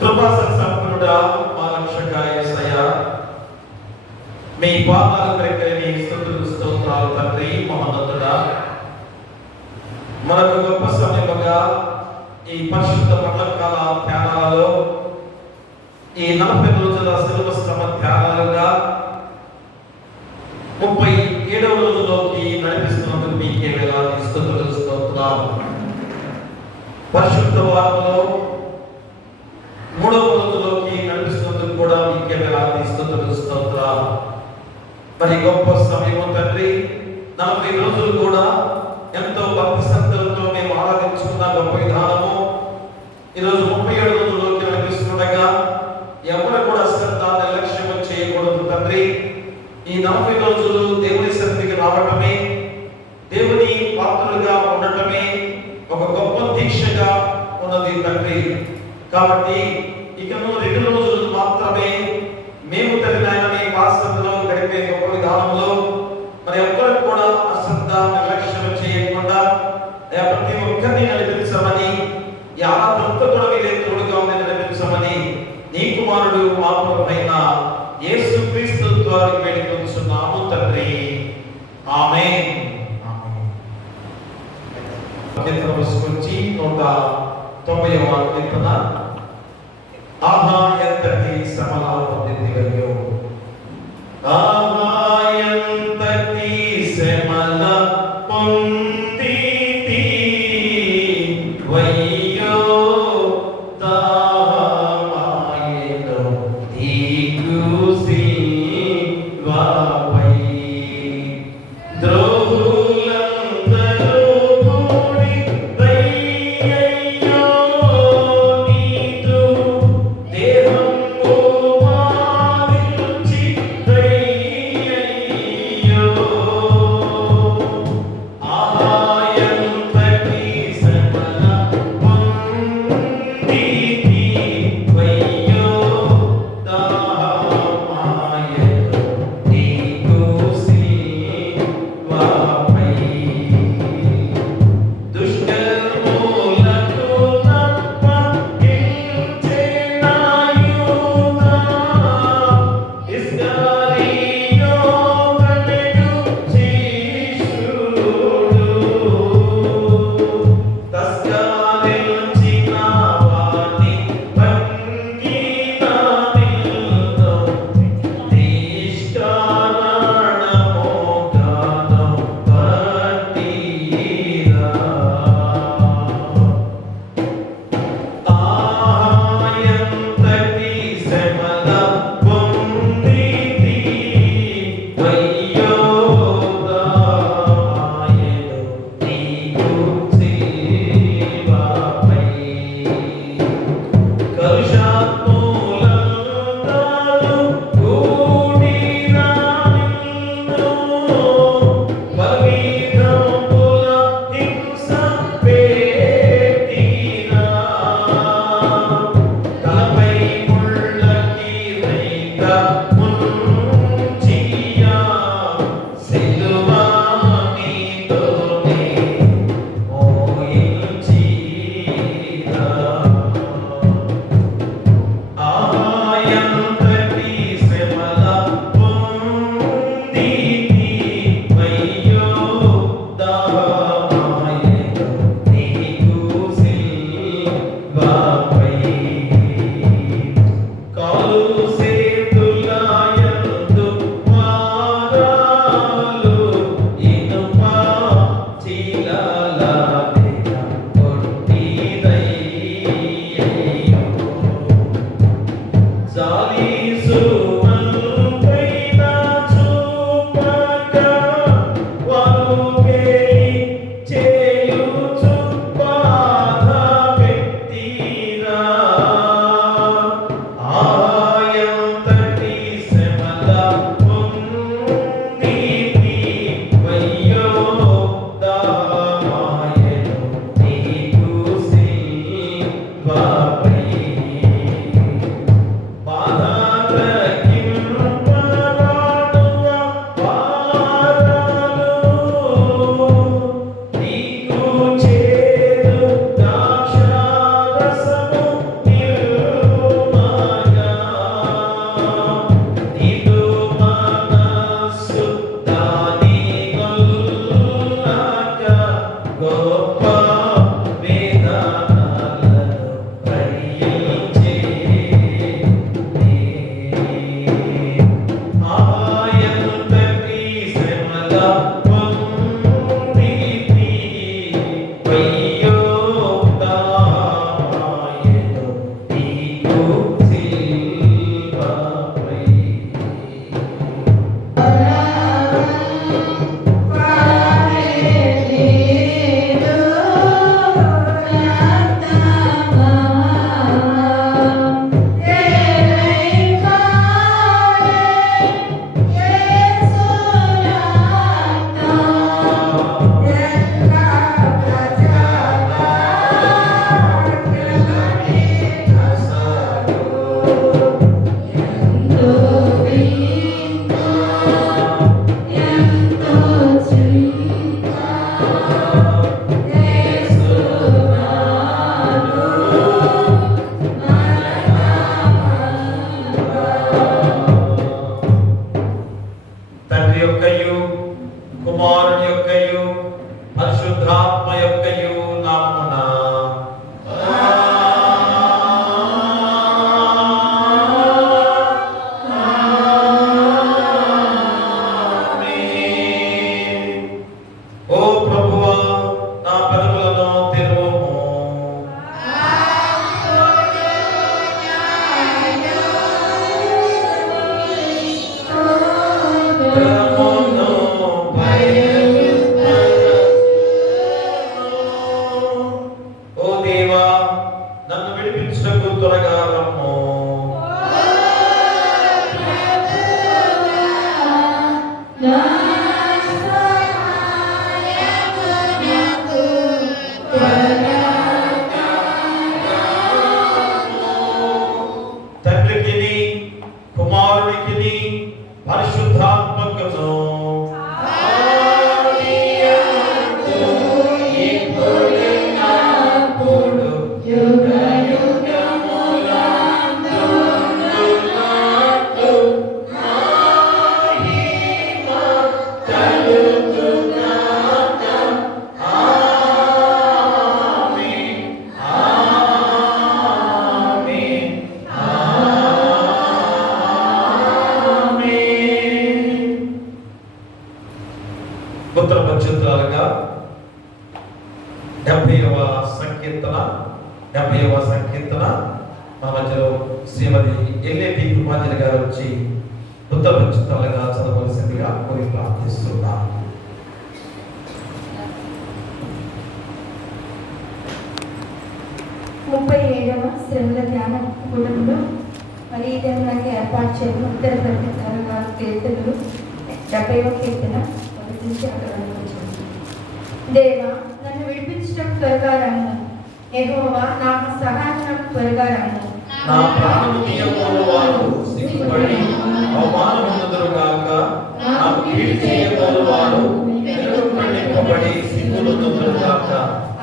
కృపా సంపన్నుడా మా రక్షక యేసయ్యా, మీ పాదాల దగ్గర స్తుతులు స్తోత్రాలు తండ్రి. మహోన్నతుడా, మనకు గొప్ప సమయముగా ఈ పరిశుద్ధ పట్టకాల ధ్యానాలలో ఈ 40 రోజుల శిలువ శ్రమ ధ్యానాలుగా 37వ రోజులోకి నడిపిస్తున్నందుకు మీకే వేలాది స్తుతులు స్తోత్రాలు. పరిశుద్ధ వారంలో 3వ రోజులోకి నడిపిస్తున్నందుకు కూడా మీకే వేలాది స్తుతులు స్తోత్రాలు. మరి గొప్ప సమయం తండ్రి, 40 రోజులు కూడా ఎంతో భక్తి శ్రద్ధలతో మేము ఆరాధించుకున్న గొప్ప విధానము ఈరోజు 37 రోజుల్లోకి నడిపిస్తుండగా ఎవరు కూడా శ్రద్ధ నిర్లక్ష్యం చేయకూడదు తండ్రి. ఈ 40 రోజులు దేవుని సన్నిధికి రావటమే, దేవుని పాత్రలుగా ఉండటమే ఒక గొప్ప దీక్షగా ఉన్నది తండ్రి. కాబట్టి ఇకను 2 రోజులు మాత్రమే మేము తగిన పాశ్రమలో గడిపే గొప్ప విధానంలో మరి ఎవ్వరు కూడా అశ్రద్ధ నిర్లక్ష్యం చేయకుండా ప్రతి ఒక్కరిని నడిపించమని, ఈ ఆరాధనతో కూడా మీరే తోడుగా ఉండి నడిపించమని నీ కుమారుడు మా ప్రభువైన యేసుక్రీస్తు ద్వారా వేడుకొంచున్నాము తండ్రి. ఆమేన్. కీర్తన పుస్తకంలోంచి 190వ కీర్తన. ఆహా ఎంతటి శ్రమలు పొందితివయ్యో, ఆహా ఎంతటి శ్రమల పొందితివయ్యో, దాహమాయెను నీకు సిలువపై. ద్రోహులందరూ కూడి దయ్యయ్యో నీదు దేహము మారించి దయ్యయ్యో త్వరగా రమ్ము. తండ్రికిని కుమారునికిని పరిశుద్ధాత్మకును ఉత్తరపక్షురాలుగా 70వ సంకీర్తన మా మధ్యలో శ్రీమతి ఎల్ఏటి ఉపాధ్యాయులు గారు వచ్చి ఉత్తరపక్షురాలుగా చదవలసిందిగా కోరి ప్రార్థిస్తున్నాం. ముప్పై 7వ శ్రమల ధ్యాన కూటంలో మరి ఈ దినానికి ఏర్పాటు చేయడం ఉత్తరపక్షురాలు గారు కీర్తనలు 70వ కీర్తన దేవా, నన్ను విడిపించడం త్వరగా రమ్ము. యెహోవా, నాకు సహాయం త్వరగా రమ్ము. నా ప్రాణము తీయబోవు వారు సిగ్గుపడి అవమానముందురుగాక. నాకు కీడు చేయబోవు వారు నిరుపబడి సిగ్గులుందురుగాక.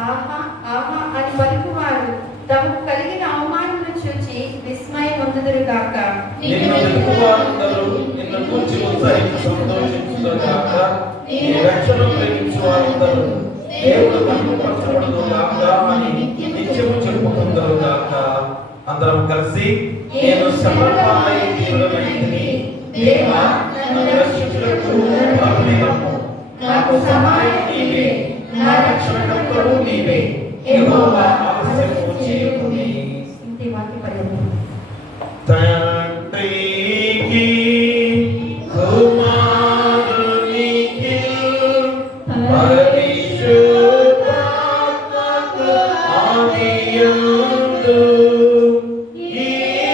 ఆహా ఆహా అని పలుకువారు తమకు కలిగిన అవమానమును చూచి విస్మయం పొందుదురుగాక. నిన్ను వెతుకువారందరూ నిన్ను గూర్చి ఉత్సాహించి సంతోషించుదురుగాక. నీ రక్షణ ప్రేమించు వారందరూ దేవుడు మహిమపరచబడుదుగాక అని నిత్యము చెప్పుకుందురుగాక. అందరం కలిసి నేను శ్రమలపాలై తీవ్రమైంది. దేవా, నన్ను రక్షించుటకు కరుణించు. నాకు సహాయం నీవే, నా రక్షణకర్తవు నీవే. యెహోవా ఆలస్యము చేయకుని. ఇంటి వాక్య పర్యటన. తండ్రికి కుమారునికి పరిశుద్ధాత్మకు ఆదియందు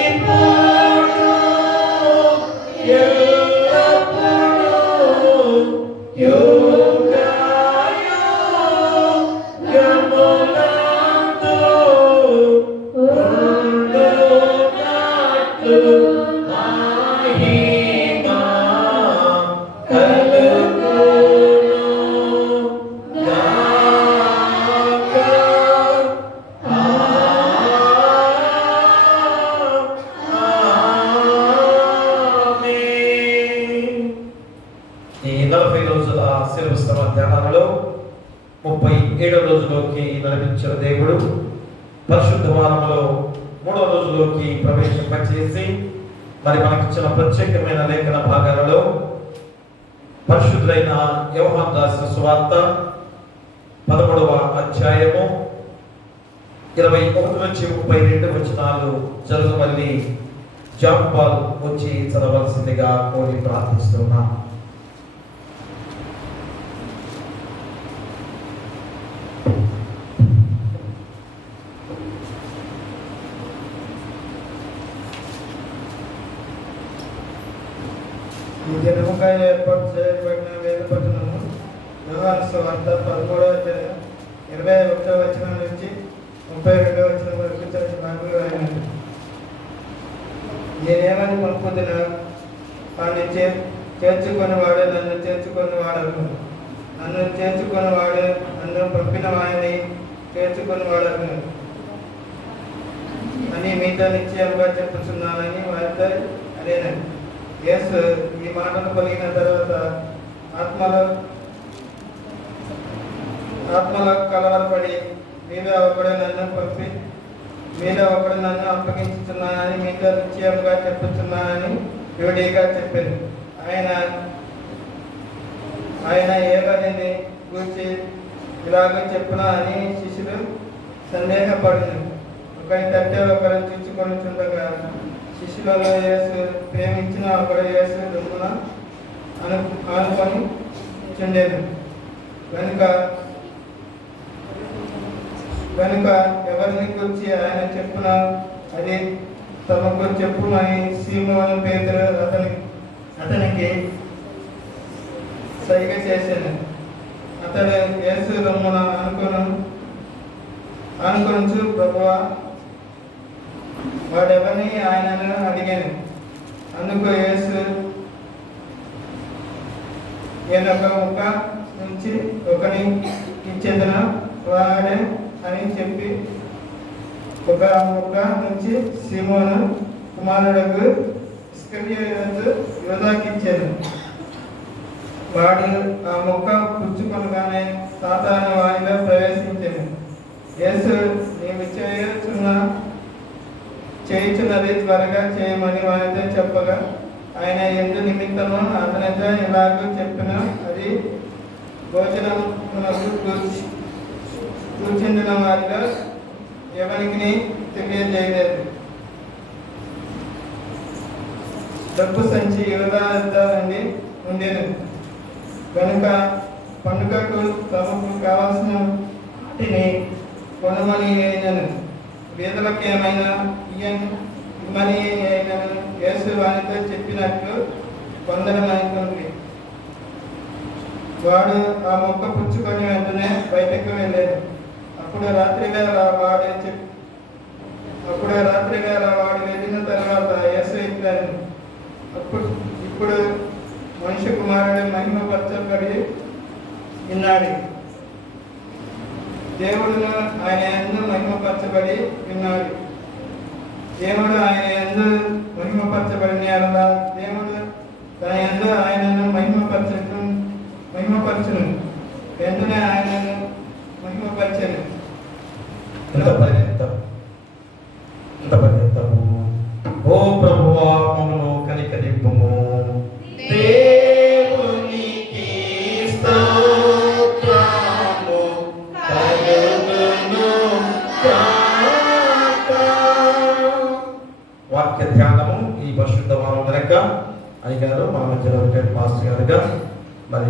ఇప్పుడు ఎల్లప్పుడూ యుగయుగములందు ఉండునట్లు మహిమ కలుగునుగాక. ఆమేన్. ఈ 40 రోజుల శిరస్త్రమ ధ్యానాలలో 37వ రోజులోకి నడిపించిన దేవుడు పరిశుద్ధ వారములో 3వ రోజులోకి ప్రవేశింపచేసి మరి మనకిచ్చిన ప్రత్యేకమైన లేఖన భాగాలలో పరిశుద్ధులైన యోహాను రాసిన సువార్త 13వ అధ్యాయము 21 నుంచి 32 వచనాలు జరుగుమల్లి జాన్ పాల్ వచ్చి చదవలసిందిగా కోరి ప్రార్థిస్తున్నాం. ఈ దినముగా ఏర్పాటు చేయబడిన వేద పట్టణము యోహాను సువార్త 13వ అధ్యాయం 21వ వచనం నుంచి 32వ వచనం వరకు చదివిన భాగంలో రాయబడింది. నేనేమని పంపుతున్న వాడిని చేర్చుకొని వాడే నన్ను చేర్చుకొని వాడను, నన్ను చేర్చుకొని వాడే నన్ను పంపిన వాడిని చేర్చుకొని వాడను అని మీతో నిశ్చయంగా చెప్పుచున్నానని వారితో అనేనండి. యేసు ఈ మాటలు పలికిన తర్వాత ఆత్మలో కలవరపడి మీలో ఒకడు నన్ను అప్పగించుతున్నానని మీతో నిశ్చయంగా చెప్పుచున్నానని యోడిగా చెప్పాను. ఆయన ఏవని గూర్చి ఇలాగ చెప్పునా అని శిష్యులు సందేహపడిన. ఒకరి తట్టే ఒకరు చూచుకొని చుండగా శిష్యులలో యేసు ప్రేమించిన ఒకడు యేసు దుమ్మున ఆనుకొని చుండేది. కనుక ఎవరిని గురించి ఆయన చెప్పున అది తమకు చెప్పుమని సీమోను పేతురు అతనికి సైగ చేశాను. అతడు యేసు రొమ్మున అనుకొనుచు ప్రభువా వాడెవరిని ఆయనను అడిగాను. అందుకు యేసు ఈయనొక ముక్క నుంచి ఒకని ఇచ్చేదన వాడే అని చెప్పి ఒక ముక్క నుంచి సీమోను కుమారుడుకు ఇస్కరియోతు యోధాకి ఇచ్చాను. వాడు ఆ ముక్క పుచ్చుకొనగానే సాతాను వానిలో ప్రవేశించాను. యేసు నీవు చేయుచున్నది త్వరగా చేయమని వానితో చెప్పగా ఆయన ఎందు నిమిత్తము అతనితో ఇలాగూ చెప్పిన అది భోజనమునకు కూర్చుండిన వారిలో ఎవరికి తెలియజేయలేదు. డబ్బు సంచి యూదా వద్ద ఉండేది కనుక పండుగకు తమకు కావాల్సిన వాటిని కొనమని అయినను పేదలకు ఏమైనా ఇమ్మని అయినను యేసు వానితో చెప్పినట్లు కొందరమనుకుంది. వాడు ఆ మొక్క పుచ్చుకొని వెంటనే బయటకు వెళ్ళాడు. అప్పుడు రాత్రి వేళ వాడు వెళ్ళిన తర్వాత యేసు ఇట్లాను, ఇప్పుడు మనిషి కుమారుడు మహిమపరచబడి విన్నాడు. దేవుడును ఆయన యందు మహిమపరచబడి విన్నాడు. దేవుడు ఆయన యందు మహిమపరచబడిన దేవుడు తన యందు ఆయనను మహిమపరచును. వెంటనే ఆయనను మహిమపరచను. ఓ ప్రభువా మమ్మను కనికరింపుము. దేవునికి స్తోత్రము కలుగును గాక. వాక్య ధ్యానము ఈ పరిశుద్ధ వారం కనుక అయ్యగారు మన మధ్యలో మాస్టర్ గారుగా మరి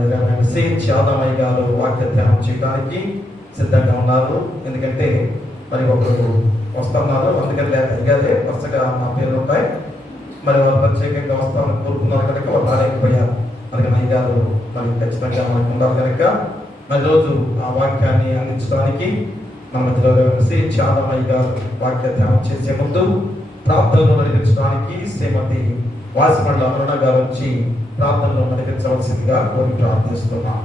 చాదమయ్య గారు వాక్య ధ్యానం చేయడానికి సిద్ధంగా ఉన్నారు. ఎందుకంటే మరి ఒకరు వస్తున్నారు, అందుకని అయ్యారే వరుసగా మా పేర్లు ఉంటాయి. మరి వాళ్ళు ప్రత్యేకంగా వస్తామని కోరుకున్నారు కనుక వాళ్ళు రాలేకపోయారు. అందుకని అయ్యారు మరి ఖచ్చితంగా మనకు ఉన్నారు కనుక మరి రోజు ఆ వాక్యాన్ని అందించడానికి మన మధ్యలో చాదమయ్య గారు వాక్య ధ్యానం చేసే ముందు ప్రార్థనలు నడిపించడానికి శ్రీమతి వాసిమండల అరుణ గారు వచ్చి ప్రార్థనలో నడిపించవలసిందిగా కోరి ప్రార్థిస్తున్నాం.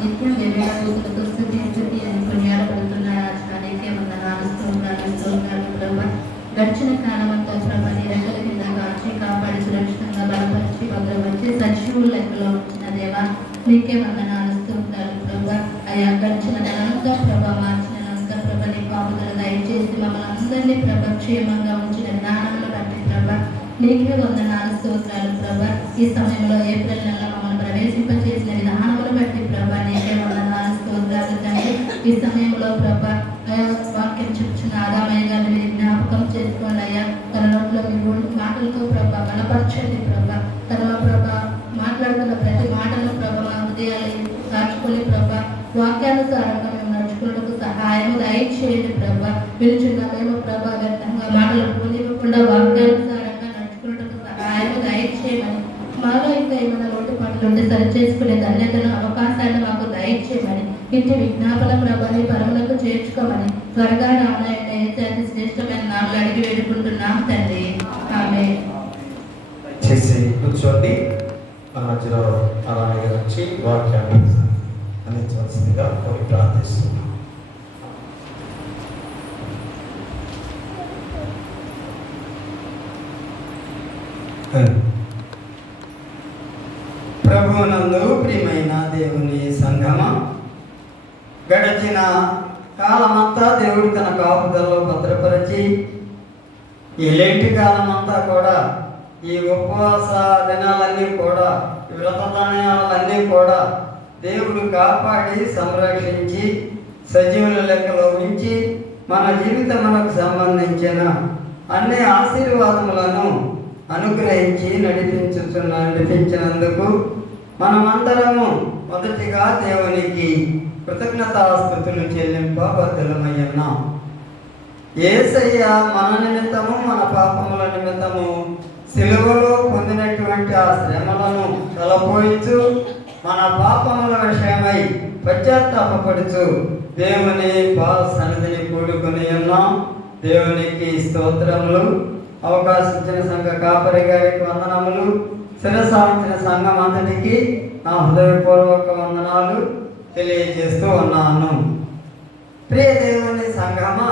నిత్యం వేవేళతో స్తుతించుటి అని పుణ్యాలపడుతున్న రాష్ట్రానికి ప్రభా. గడిచిన కాలం అంతా ప్రభా నీ రెక్కల కింద కాచి కాపాడి సురక్షితంగా బలపరిచి భద్రపరిచి సజీవుల లెక్కలో ఉంచిన దేవా నీకే వందనాలు స్తోత్రాలు ప్రభా. అయా గడిచిన నెలంతా ప్రభా మార్చిన నెలంతా ప్రభ నీ పాపుదల దయచేసి మమ్మల్ని అందరినీ ప్రభ క్షేమంగా ఉంచిన జ్ఞానములు బట్టి ప్రభ నీకే వందనాలు స్తోత్రాలు ప్రభ. ఈ సమయంలో ఏప్రిల్ నెల మమ్మల్ని ప్రవేశింపచేసిన విధానములు బట్టి ప్రభ నీకే వందనాలు స్తోత్రాలు తండ్రి. ఈ సమయంలో ప్రభ వాక్యం చెప్తున్న ఆదామయ్య గారిని మీరు జ్ఞాపకం చేసుకోండి అయ్యా. తన నోట్లో మీ మాటలతో ప్రభ బలపరచండి ప్రభ. తనలో ప్రభ మాట్లాడుతున్న ప్రతి మాటను ప్రభ మా హృదయాలు దాచుకొని ప్రభ వాక్యానుసారంగా మేము నడుచుకున్నకు సహాయం దయచేయండి ప్రభ. పిలుచున్న మేము ప్రభ వ్యర్థంగా మాటలు పోనివ్వకుండా వాక్యానుసారంగా నడుచుకున్నకు సహాయం దయచేయమని, మాలో ఇంకా ఏమైనా లోటు పనులుంటే సరిచేసుకునే ధన్యతను అవకాశాన్ని మాకు దయచేయమని, ఇంటి విజ్ఞాపన ప్రభని పరములకు చేర్చుకోమని త్వరగా రామయ్య అతి శ్రేష్టమైన నామలు అడిగి వేడుకుంటున్నాం తండ్రి. ఆమేన్. చేసి కూర్చోండి. మన మధ్యలో అలాగే వచ్చి వాక్యాన్ని అందించవలసిందిగా కోరి ప్రార్థిస్తున్నాం. ప్రభువునందు ప్రియమైన దేవుని సంగమ, గడిచిన కాలమంతా దేవుడు తన కాపుదల్లో భద్రపరిచి ఈ లేటి కాలమంతా కూడా ఈ ఉపవాస దినాలన్నీ కూడా వ్రత దినాలన్నీ కూడా దేవుడు కాపాడి సంరక్షించి సజీవుల లెక్కలో ఉంచి మన జీవితములకు సంబంధించిన అన్ని ఆశీర్వాదములను అనుగ్రహించి నడిపించినందుకు మనమందరము మొదటిగా దేవునికి కృతజ్ఞతాస్తుతులు చెల్లింపబద్ధులమయ్యున్నాం. యేసయ్య మన నిమిత్తము, మన పాపముల నిమిత్తము సిలువలో పొందినటువంటి ఆ శ్రమలను తలపోయిచు మన పాపముల విషయమై పశ్చాత్తాపడుచు దేవుని సన్నిధిని కూడుకుని ఉన్నాం. దేవునికి స్తోత్రములు. అవకాశం ఇచ్చిన సంఘ కాపరి గారికి వందనములు. శిరసాంచిన సంఘం అంతటికి నా హృదయపూర్వక వందనాలు తెలియజేస్తూ ఉన్నాను. ప్రియ దేవుని సంఘమా,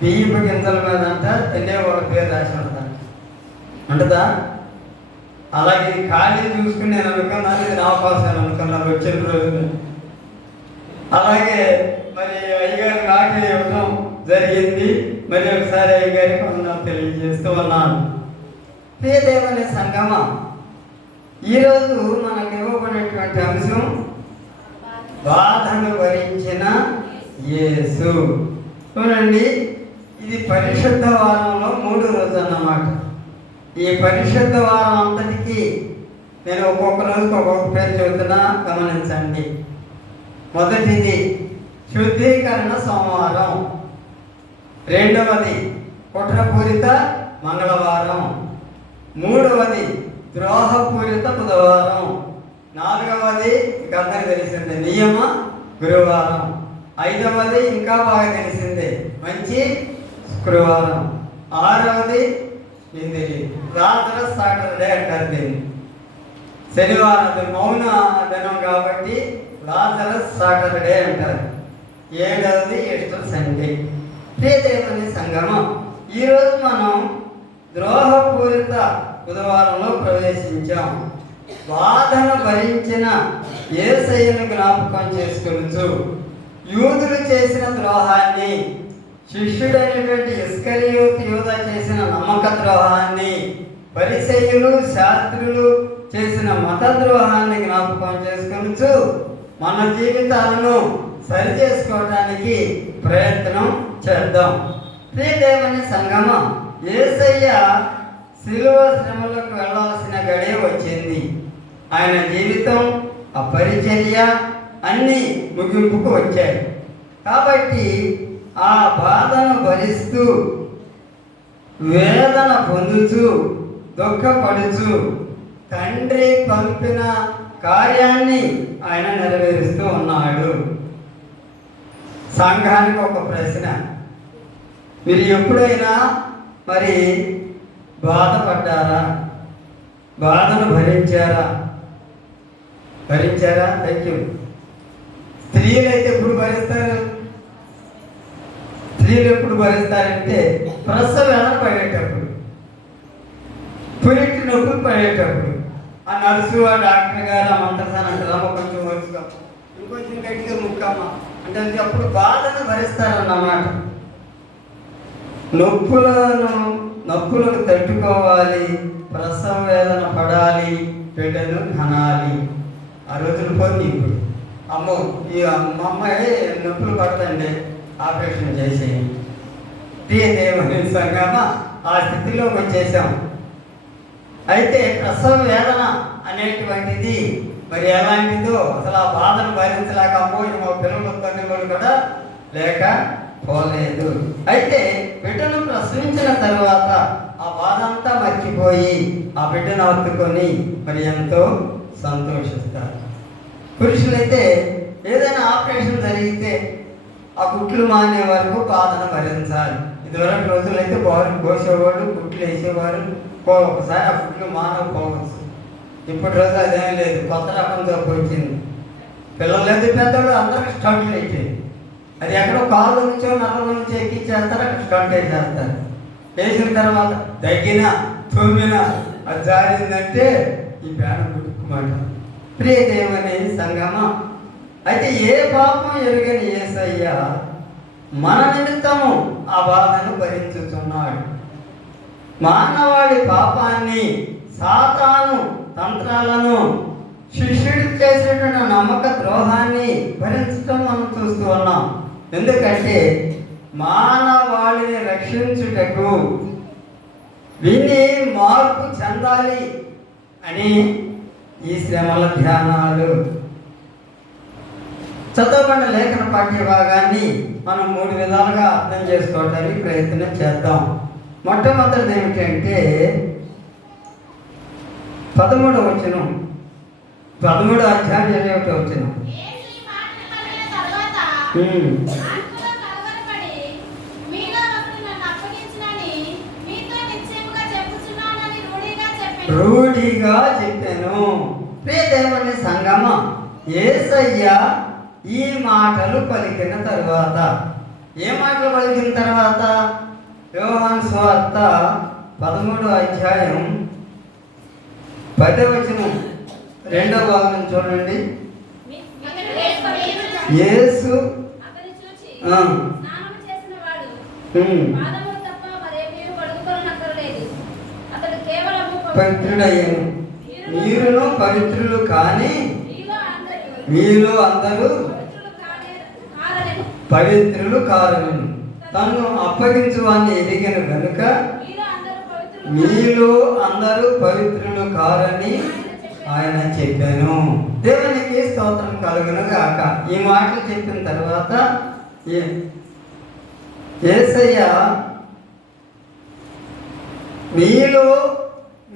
బియ్యపు గింజల మీద అంట తినేవాళ్ళ పేరు రాసి ఉంటాను అంటదా. అలాగే ఖాళీ చూసుకుని నేను అనుకున్నాను, ఇది నా కోసం అనుకున్నాను వచ్చిన రోజున. అలాగే మరి అయ్యగారు నాకే ఇవ్వడం జరిగింది. మరి ఒకసారి అయ్యగారికి వందనాలు తెలియజేస్తూ ఉన్నాను. ప్రియ దేవుని సంగమా, ఈరోజు మనకు ఇవ్వబడినటువంటి అంశం బాధను భరించిన యేసు. చూడండి, ఇది పరిశుద్ధ వారంలో 3 రోజు అన్నమాట. ఈ పరిశుద్ధ వారం అంతటికి నేను ఒక్కొక్క రోజుకి ఒక్కొక్క పేరు చెబుతున్నా, గమనించండి. మొదటిది శుద్ధీకరణ సోమవారం, రెండవది కుట్రపూరిత మంగళవారం, మూడవది ద్రోహపూరిత బుధవారం, నాలుగవది ఇక అందరికి తెలిసిందే నియమ గురువారం, ఐదవది ఇంకా బాగా తెలిసిందే మంచి శుక్రవారం, ఆరవది ఇది లాజరస్ సాటర్డే అంటారు దీన్ని. శనివారం అది మౌన దినం కాబట్టి లాజరస్ సాటర్డే అంటారు. ఏడవది ఈస్టర్ సండే. దేవుని సంగమం, ఈరోజు మనం ద్రోహపూరిత బుధవారంలో ప్రవేశించాం. బాధను భరించిన యేసయ్యను జ్ఞాపకం చేసుకొనుచు యూదులు చేసిన ద్రోహాన్ని, శిష్యుడైనటువంటి ఇస్కరియోతు యూదా చేసిన నమ్మక ద్రోహాన్ని, పరిసయ్యులు శాస్త్రులు చేసిన మత ద్రోహాన్ని జ్ఞాపకం చేసుకొనుచు మన జీవితాలను సరి చేసుకోవడానికి ప్రయత్నం చేద్దాం. దేవుని సంగమం, యేసయ్య శిలువ శ్రమలకు వెళ్ళాల్సిన గడియ వచ్చింది. ఆయన జీవితం, ఆ పరిచర్య అన్నీ ముగింపుకు వచ్చాయి. కాబట్టి ఆ బాధను భరిస్తూ, వేదన పొందుతూ, దుఃఖపడుచు తండ్రి పంపిన కార్యాన్ని ఆయన నెరవేరుస్తూ ఉన్నాడు. సంఘానికి ఒక ప్రశ్న, మీరు ఎప్పుడైనా మరి బాధపడ్డారా? బాధను భరించారా? Thank you. స్త్రీలు అయితే ఎప్పుడు భరిస్తారు? స్త్రీలు ఎప్పుడు భరిస్తారంటే ప్రసవ వేదన పడేటప్పుడు, పురిటి నొప్పులు పడేటప్పుడు. ఆ నర్సు, ఆ డాక్టర్ గారు, ఆ మంత్రసాని అంటారమ్మ కొంచెం వరుసగా, ఇంకొంచెం గట్టిగా ముక్కమ్మ అంటే అప్పుడు బాధను భరిస్తారన్నమాట. నొప్పులకు తట్టుకోవాలి, ప్రసవ వేదన పడాలి, బిడ్డను కనాలి. ఆ రోజులు పోయి ఇప్పుడు అమ్మో ఈ అమ్మాయి నొప్పులు పడదండి, ఆపరేషన్ చేసేయండి. దేవుని సంగమా, ఆ స్థితిలోకి వచ్చేసాం. అయితే ప్రసవ వేదన అనేటువంటిది మరి ఎలాంటిదో అసలు ఆ బాధను భరించలేక అమ్మో మా పిల్లలు తల్లివాడు కూడా లేకపోలేదు. అయితే బిడ్డను ప్రసవించిన తర్వాత ఆ బాధ అంతా మర్చిపోయి ఆ బిడ్డను హత్తుకొని మరి ఎంతో సంతోషిస్తారు. పురుషులైతే ఏదైనా ఆపరేషన్ జరిగితే ఆ కుట్లు మానే వరకు బాధను భరించాలి. ఇదివరకు రోజులైతే బారు కోసేవాడు, కుట్లు వేసేవారు, ఒకసారి ఆ కుట్లు మానకపోవచ్చు. ఇప్పుడు రోజు అదేం లేదు, కొత్త రకం జబ్బు వచ్చింది. పిల్లలు లేదు పెద్దవాళ్ళు అందరికి స్టంట్లు వేసేది. అది ఎక్కడో కాళ్ళు నుంచో నల్ల నుంచి ఎక్కించేస్తారు, అక్కడ స్టంట్ వేసేస్తారు. వేసిన తర్వాత తగ్గిన తుమ్మిన అది జారిందంటే ఈ పేడ గుట్టుకుమాట. దేవుని సంగమా, అయితే ఏ పాపం ఎరుగని యేసయ్య మన నిమిత్తము ఆ బాధను భరించుతున్నాడు. మానవాళి పాపాన్ని, సాతాను తంత్రాలను, శిష్యుడు చేసినటువంటి నమ్మక ద్రోహాన్ని భరించడం మనం చూస్తూ ఉన్నాం. ఎందుకంటే మానవాళిని రక్షించుటకు విని మార్పు చెందాలి అని ఈ శ్రమల ధ్యానాలు. చదవబడిన లేఖన పాఠ్య భాగాన్ని మనం 3 విధాలుగా అర్థం చేసుకోవడానికి ప్రయత్నం చేద్దాం. మొట్టమొదటిది ఏమిటంటే 13వ వచనం, 13వ అధ్యాయం 21వ వచనం. రూఢిగా చెప్పాను. ప్రియ దేవుని సంగమ, యేసయ్య ఈ మాటలు పలికిన తరువాత, ఏ మాటలు పలికిన తర్వాత? యోహాను సువార్త 13వ అధ్యాయం 10వ వచనం 2వ భాగం చూడండి. యేసు పవిత్రుడయ్యాను, మీరును పవిత్రులు కానీ మీలో అందరూ పవిత్రులు కారని తను అప్పగించు వాడిని ఎదిగను కనుక మీలో అందరూ పవిత్రులు కారని ఆయన చెప్పాను. దేవునికి స్తోత్రం కలుగును గాక. ఈ మాటలు చెప్పిన తర్వాత యేసయ్య మీలో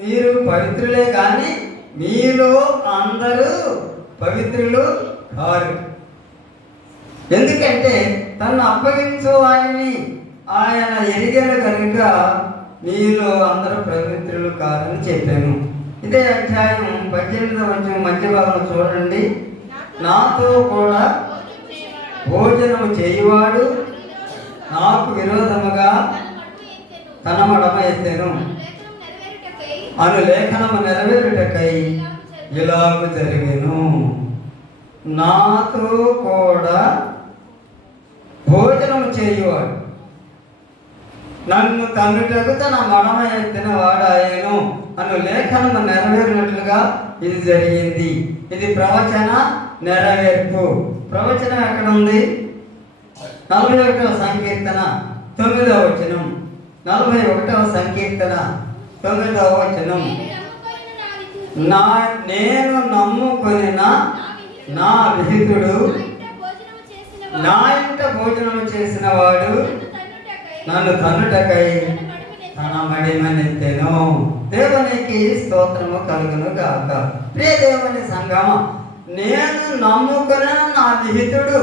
మీరు పవిత్రులే కానీ మీలో అందరూ పవిత్రులు కారు. ఎందుకంటే తను అప్పగించు వారిని ఆయన ఎరిగాను కనుక మీలో అందరూ పవిత్రులు కారని చెప్పాను. ఇదే అధ్యాయం 18వ వచనం మధ్య భాగంలో చూడండి. నాతో కూడా భోజనము చేయువాడు నాకు విరోధముగా తన మడమ ఎత్తెను అను లేఖనము నెరవేరుటకై ఇలాగ జరిగెను. నాతో కూడా భోజనము చేయువాడు నన్ను తన్నుటకు తన మడమ ఎత్తిన వాడాయను అను లేఖనము నెరవేరినట్లుగా ఇది జరిగింది. ఇది ప్రవచన నెరవేర్పు. ప్రవచనం ఎక్కడ ఉంది? 41వ సంకీర్తన 9వ వచనం. 41వ సంకీర్తన 9వ వచనం. నేను నమ్ముకొనిన నా విహితుడు నా ఇంట భోజనము చేసిన వాడు నన్ను తన్నుటకై తన మడిమనెత్తెను. దేవునికి స్తోత్రము కలుగును గాక. ప్రియ దేవుని సంగమ, నేను నమ్ముకున్న నా విహితుడు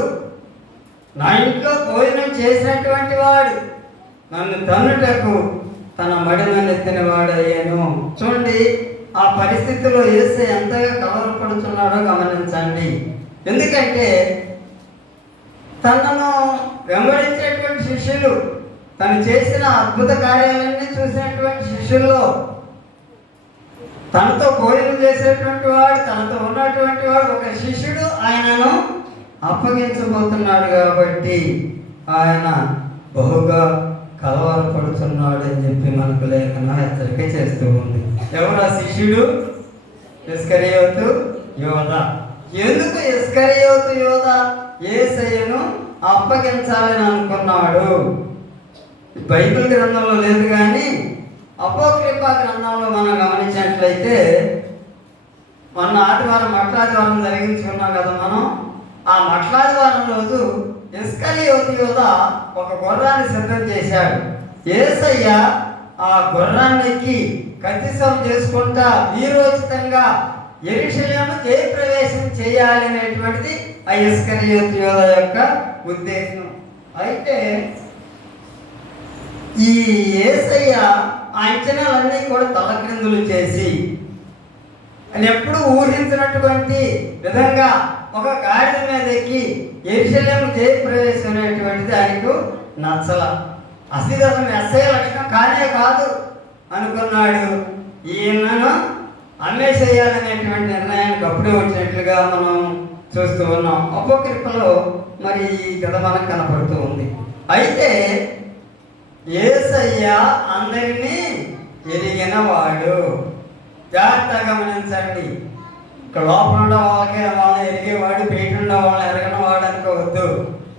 నా ఇంట్లో భోజనం చేసినటువంటి వాడు నన్ను తన్నుటకు తన మడిమనెత్తిన వాడు అయ్యాను. చూడండి, ఆ పరిస్థితిలో యేసు ఎంతగా కలవరపడుతున్నాడో గమనించండి. ఎందుకంటే తనను వెంబడించేటువంటి శిష్యులు, తను చేసిన అద్భుత కార్యాలన్నీ చూసినటువంటి శిష్యుల్లో తనతో భోజనం చేసేటువంటి వాడు, తనతో ఉన్నటువంటి వాడు ఒక శిష్యుడు ఆయనను అప్పగించబోతున్నాడు కాబట్టి ఆయన బహుగా కలవరపడుతున్నాడు అని చెప్పి మనకు లేఖన హెచ్చరిక చేస్తూ ఉంది. ఎవరు ఆ శిష్యుడు? ఇస్కరియోతు యోధ. ఎందుకు ఇస్కరియోతు యోధ యేసయ్యను అప్పగించాలని అనుకున్నాడు? బైబిల్ గ్రంథంలో లేదు కానీ అపోక్రిఫా గ్రంథంలో మనం గమనించినట్లయితే, మొన్న ఆదివారం మట్లాదివారం జరిగించుకున్నాం కదా మనం. ఆ మట్లాదివారం రోజు ఇస్కరియోతు యోధ ఒక గుర్రాన్ని సిద్ధం చేశాడు. యేసయ్య ఆ గుర్రాన్ని ఎక్కి కత్తిసం చేసుకుంటా వీరోచితంగా యెరూషలేము జయప్రవేశం చేయాలి అనేటువంటిది ఆ ఇస్కరియోతు యోధ యొక్క ఉద్దేశం. అయితే ఈ యేసయ్య ఆ అంచనాలన్నీ కూడా తలక్రిందులు చేసి అని ఎప్పుడు ఊహించినటువంటి విధంగా ఒక గాడిద మీద ఎక్కి యెరూషలేము జయప్రవేశం అనేటువంటిది ఆయనకు నచ్చల. అసలు ఎస్ఐ లక్షణం కానే కాదు అనుకున్నాడు. ఈయనను అమ్మేసేయాలనేటువంటి నిర్ణయానికి అప్పుడే వచ్చినట్లుగా మనం చూస్తూ ఉన్నాం. అపోక్రిఫలో మరి ఈ కథ మనకు కనపడుతూ ఉంది. అయితే యేసయ్య అందరినీ ఎరిగిన వాడు. జాగ్రత్తగా గమనించండి. ఇక్కడ లోపల ఉన్న వాళ్ళకి వాళ్ళని ఎరిగేవాడు, బయట ఉన్న వాళ్ళని ఎరగని వాడు అనుకోవద్దు.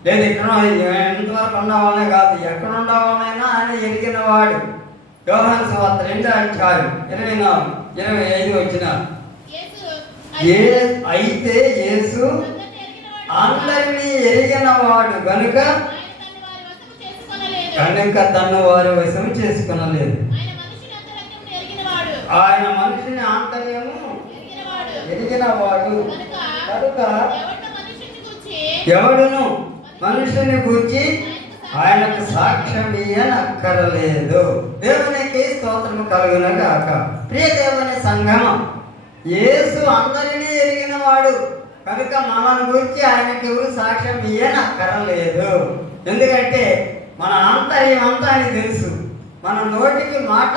లేదు ఇక్కడ ఎంతవరకు ఉన్న వాళ్ళే కాదు, ఎక్కడ ఉన్న వాళ్ళైనా ఆయన ఎరిగిన వాడు. యోహాను సువార్త 2:24-25 వచ్చిన అయితే యేసు అందరినీ ఎరిగిన వాడు గనుక తన్ను వారు వశం చేసుకునలేదు. ఆయన మనిషిని ఆంతర్యము ఎరిగిన వాడు కనుక ఎవడును మనుషుని గూర్చి ఆయనకు సాక్ష్యం ఇయ్యనక్కరలేదు. దేవునికి స్తోత్రము కలుగును గాక. ప్రియ దేవుని సంగమం, యేసు అందరినీ ఎరిగిన వాడు కనుక మనల్ని గురించి ఆయనకి ఎవరు సాక్ష్యం ఇయ్యనక్కరలేదు. ఎందుకంటే మన ఆంతర్యం అంతా ఆయన తెలుసు. మన నోటికి మాట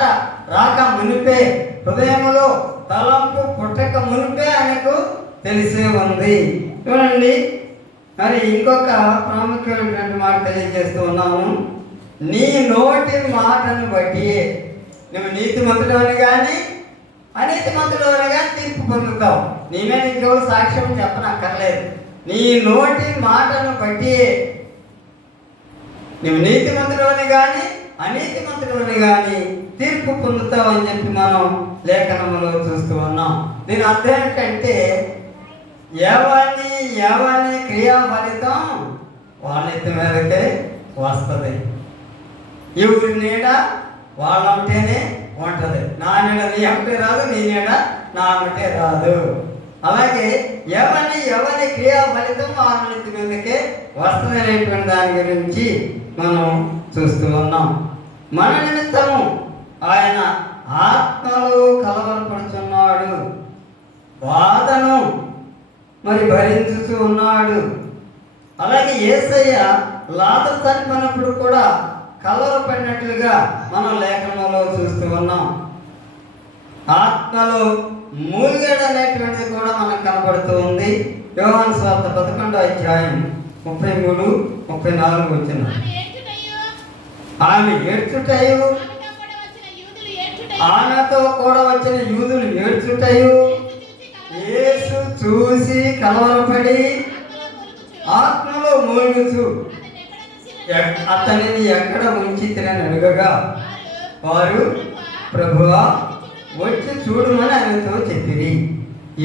రాక మునిపే, హృదయంలో తలంపు పుట్టక మునిపే ఆయనకు తెలిసే ఉంది. చూడండి, మరి ఇంకొక ప్రాముఖ్యమైనటువంటి మాట తెలియజేస్తూ ఉన్నాము. నీ నోటి మాటను బట్టి నువ్వు నీతిమంతుడవని కానీ అనీతిమంతుడవని కానీ తీర్పు పొందుతావు. నీ మీద ఇంకెవరు సాక్ష్యం చెప్పనక్కర్లేదు. నీ నోటి మాటను బట్టి నువ్వు నీతిమంతుడవని కానీ అనీతిమంతుడవని కానీ తీర్పు పొందుతావు అని చెప్పి మనం లేఖనంలో చూస్తూ ఉన్నాం. దీని అర్థం ఏంటంటే ఎవరి క్రియా ఫలితం వాళ్ళ మీదకే వస్తుంది. ఎవరి నీడ వాళ్ళంటేనే ఉంటుంది. నా నీడ నీ అమ్మటే రాదు, నీ నీడ నా అమ్మటే రాదు. అలాగే ఎవరి క్రియా ఫలితం వాళ్ళ మీదకే వస్తుంది అనేటువంటి దాని గురించి మనం చూస్తూ ఉన్నాం. మన నిమిత్తము ఆయన ఆత్మలో కలవరపడుతున్నాడు, బాధను మరి భరించుతూ ఉన్నాడు. అలాగే యేసయ్య లాజరు చనిపోయినప్పుడు కూడా కలవరపడినట్లుగా మనం లేఖనంలో చూస్తూ ఉన్నాం. ఆత్మలో మూలిగాడు అనేటువంటిది కూడా మనకు కనబడుతూ ఉంది. యోహాను సువార్త 11:33-34 వచ్చిన ఆమె ఏడ్చుటయు, ఆమెతో కూడా వచ్చిన యూదులు ఏడ్చుటయు, యేసు చూసి కలవరపడి ఆత్మలో మూలుగుచు అతనిని ఎక్కడ ఉంచితిరని అడుగగా వారు ప్రభువా వచ్చి చూడమని ఆయనతో చెప్పిరి.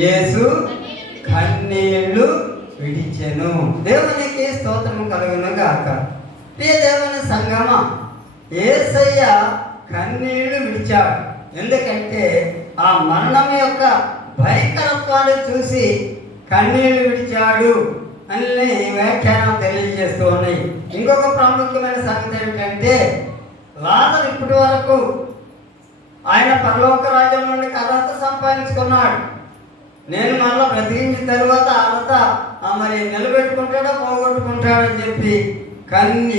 యేసు కన్నీళ్లు విడిచెను. దేవునికి స్తోత్రము కలుగును గాక. ప్రియ దేవుని సంగమ, యేసయ్య కన్నీళ్లు విడిచాడు. ఎందుకంటే ఆ మరణం యొక్క భయంకరత్వాన్ని చూసి కన్నీళ్లు విడిచాడు అని వ్యాఖ్యానం తెలియజేస్తూ ఉన్నాయి. ఇంకొక ప్రాముఖ్యమైన సంగతి ఏమిటంటే లాజరు ఇప్పటి వరకు ఆయన పరలోక రాజ్యం నుండి అర్హత సంపాదించుకున్నాడు. నేను మళ్ళీ బ్రతికించిన తర్వాత అర్హత మరి నిలబెట్టుకుంటాడో పోగొట్టుకుంటాడని చెప్పి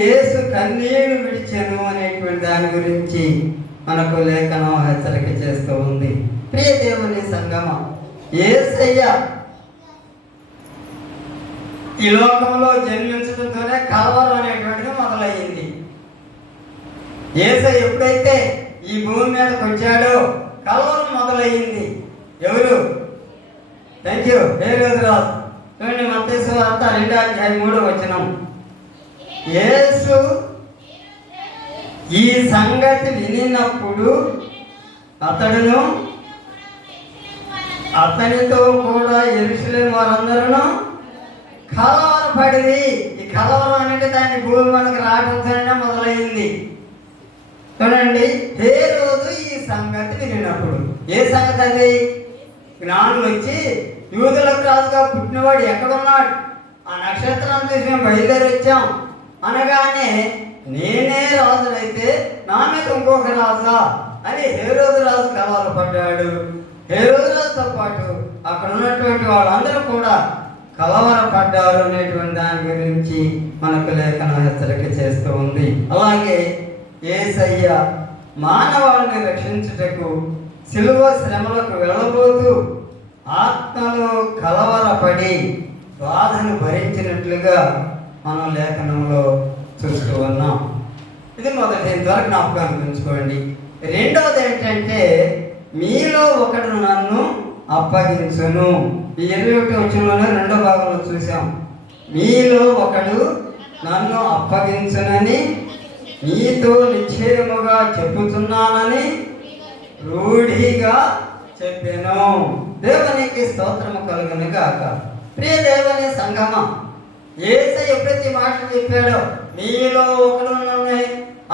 యేసు కన్నీళ్లు విడిచెను అనేటువంటి దాని గురించి మనకు లేఖనం హెచ్చరిక చేస్తూ ఉంది. ప్రియ దేవుని సంగమం, యేసయ్య ఈ లోకంలో జన్మించడంతోనే కలవరం అనేటువంటిది మొదలయ్యింది. యేసయ్య ఎప్పుడైతే ఈ భూమి మీదకి వచ్చాడో కలవరం మొదలయ్యింది. ఎవరు? థ్యాంక్ యూ, హేరోదు రాజు. చూడండి, మత్తయి సువార్త 2:3 యేసు ఈ సంగతి వినినప్పుడు అతడును అతనితో కూడా యెరూషలేము వారందరూ కలవరపడింది. ఈ కలవరం అనేది దాన్ని భూమి మనకు రావడంతోనే మొదలైంది. చూడండి, హేరోదు ఈ సంగతి వినినప్పుడు, ఏ సంగతి అది? జ్ఞానులు వచ్చి యూదులకు రాజుగా పుట్టినవాడు ఎక్కడున్నాడు, ఆ నక్షత్రం చూసి మేము బయలుదేరి వచ్చాం అనగానే నేనే రాజునైతే నా మీద ఇంకొక రాజా అని హేరోదు రాజు కలవరపడ్డాడు. హేరోదు రాజుతో పాటు అక్కడ ఉన్నటువంటి వాళ్ళందరూ కూడా కలవరపడ్డారు అనేటువంటి దాని గురించి మనకు లేఖన హెచ్చరిక చేస్తూ ఉంది. అలాగే యేసయ్య మానవాళిని రక్షించుటకు సిలువ శ్రమలకు వెళ్ళబోతూ ఆత్మలో కలవరపడి బాధను భరించినట్లుగా మనం లేఖనంలో చూస్తూ ఉన్నాం. ఇది మొదటి, ఇంతవరకు జ్ఞాపకాన్ని ఉంచుకోండి. రెండవది ఏంటంటే మీలో ఒకడు నన్ను అప్పగించును. ఈ 21వ వచనంలోనే రెండో భాగంలో చూసాం. మీలో ఒకడు నన్ను అప్పగించునని నీతో నిశ్చయముగా చెప్పుచున్నానని రూఢిగా చెప్పాను. దేవునికి స్తోత్రము కలుగును గాక. ప్రియ దేవుని సంగమం, యేసయ్య ప్రతి మాట చెప్పాడో మీలో ఒకడు నన్ను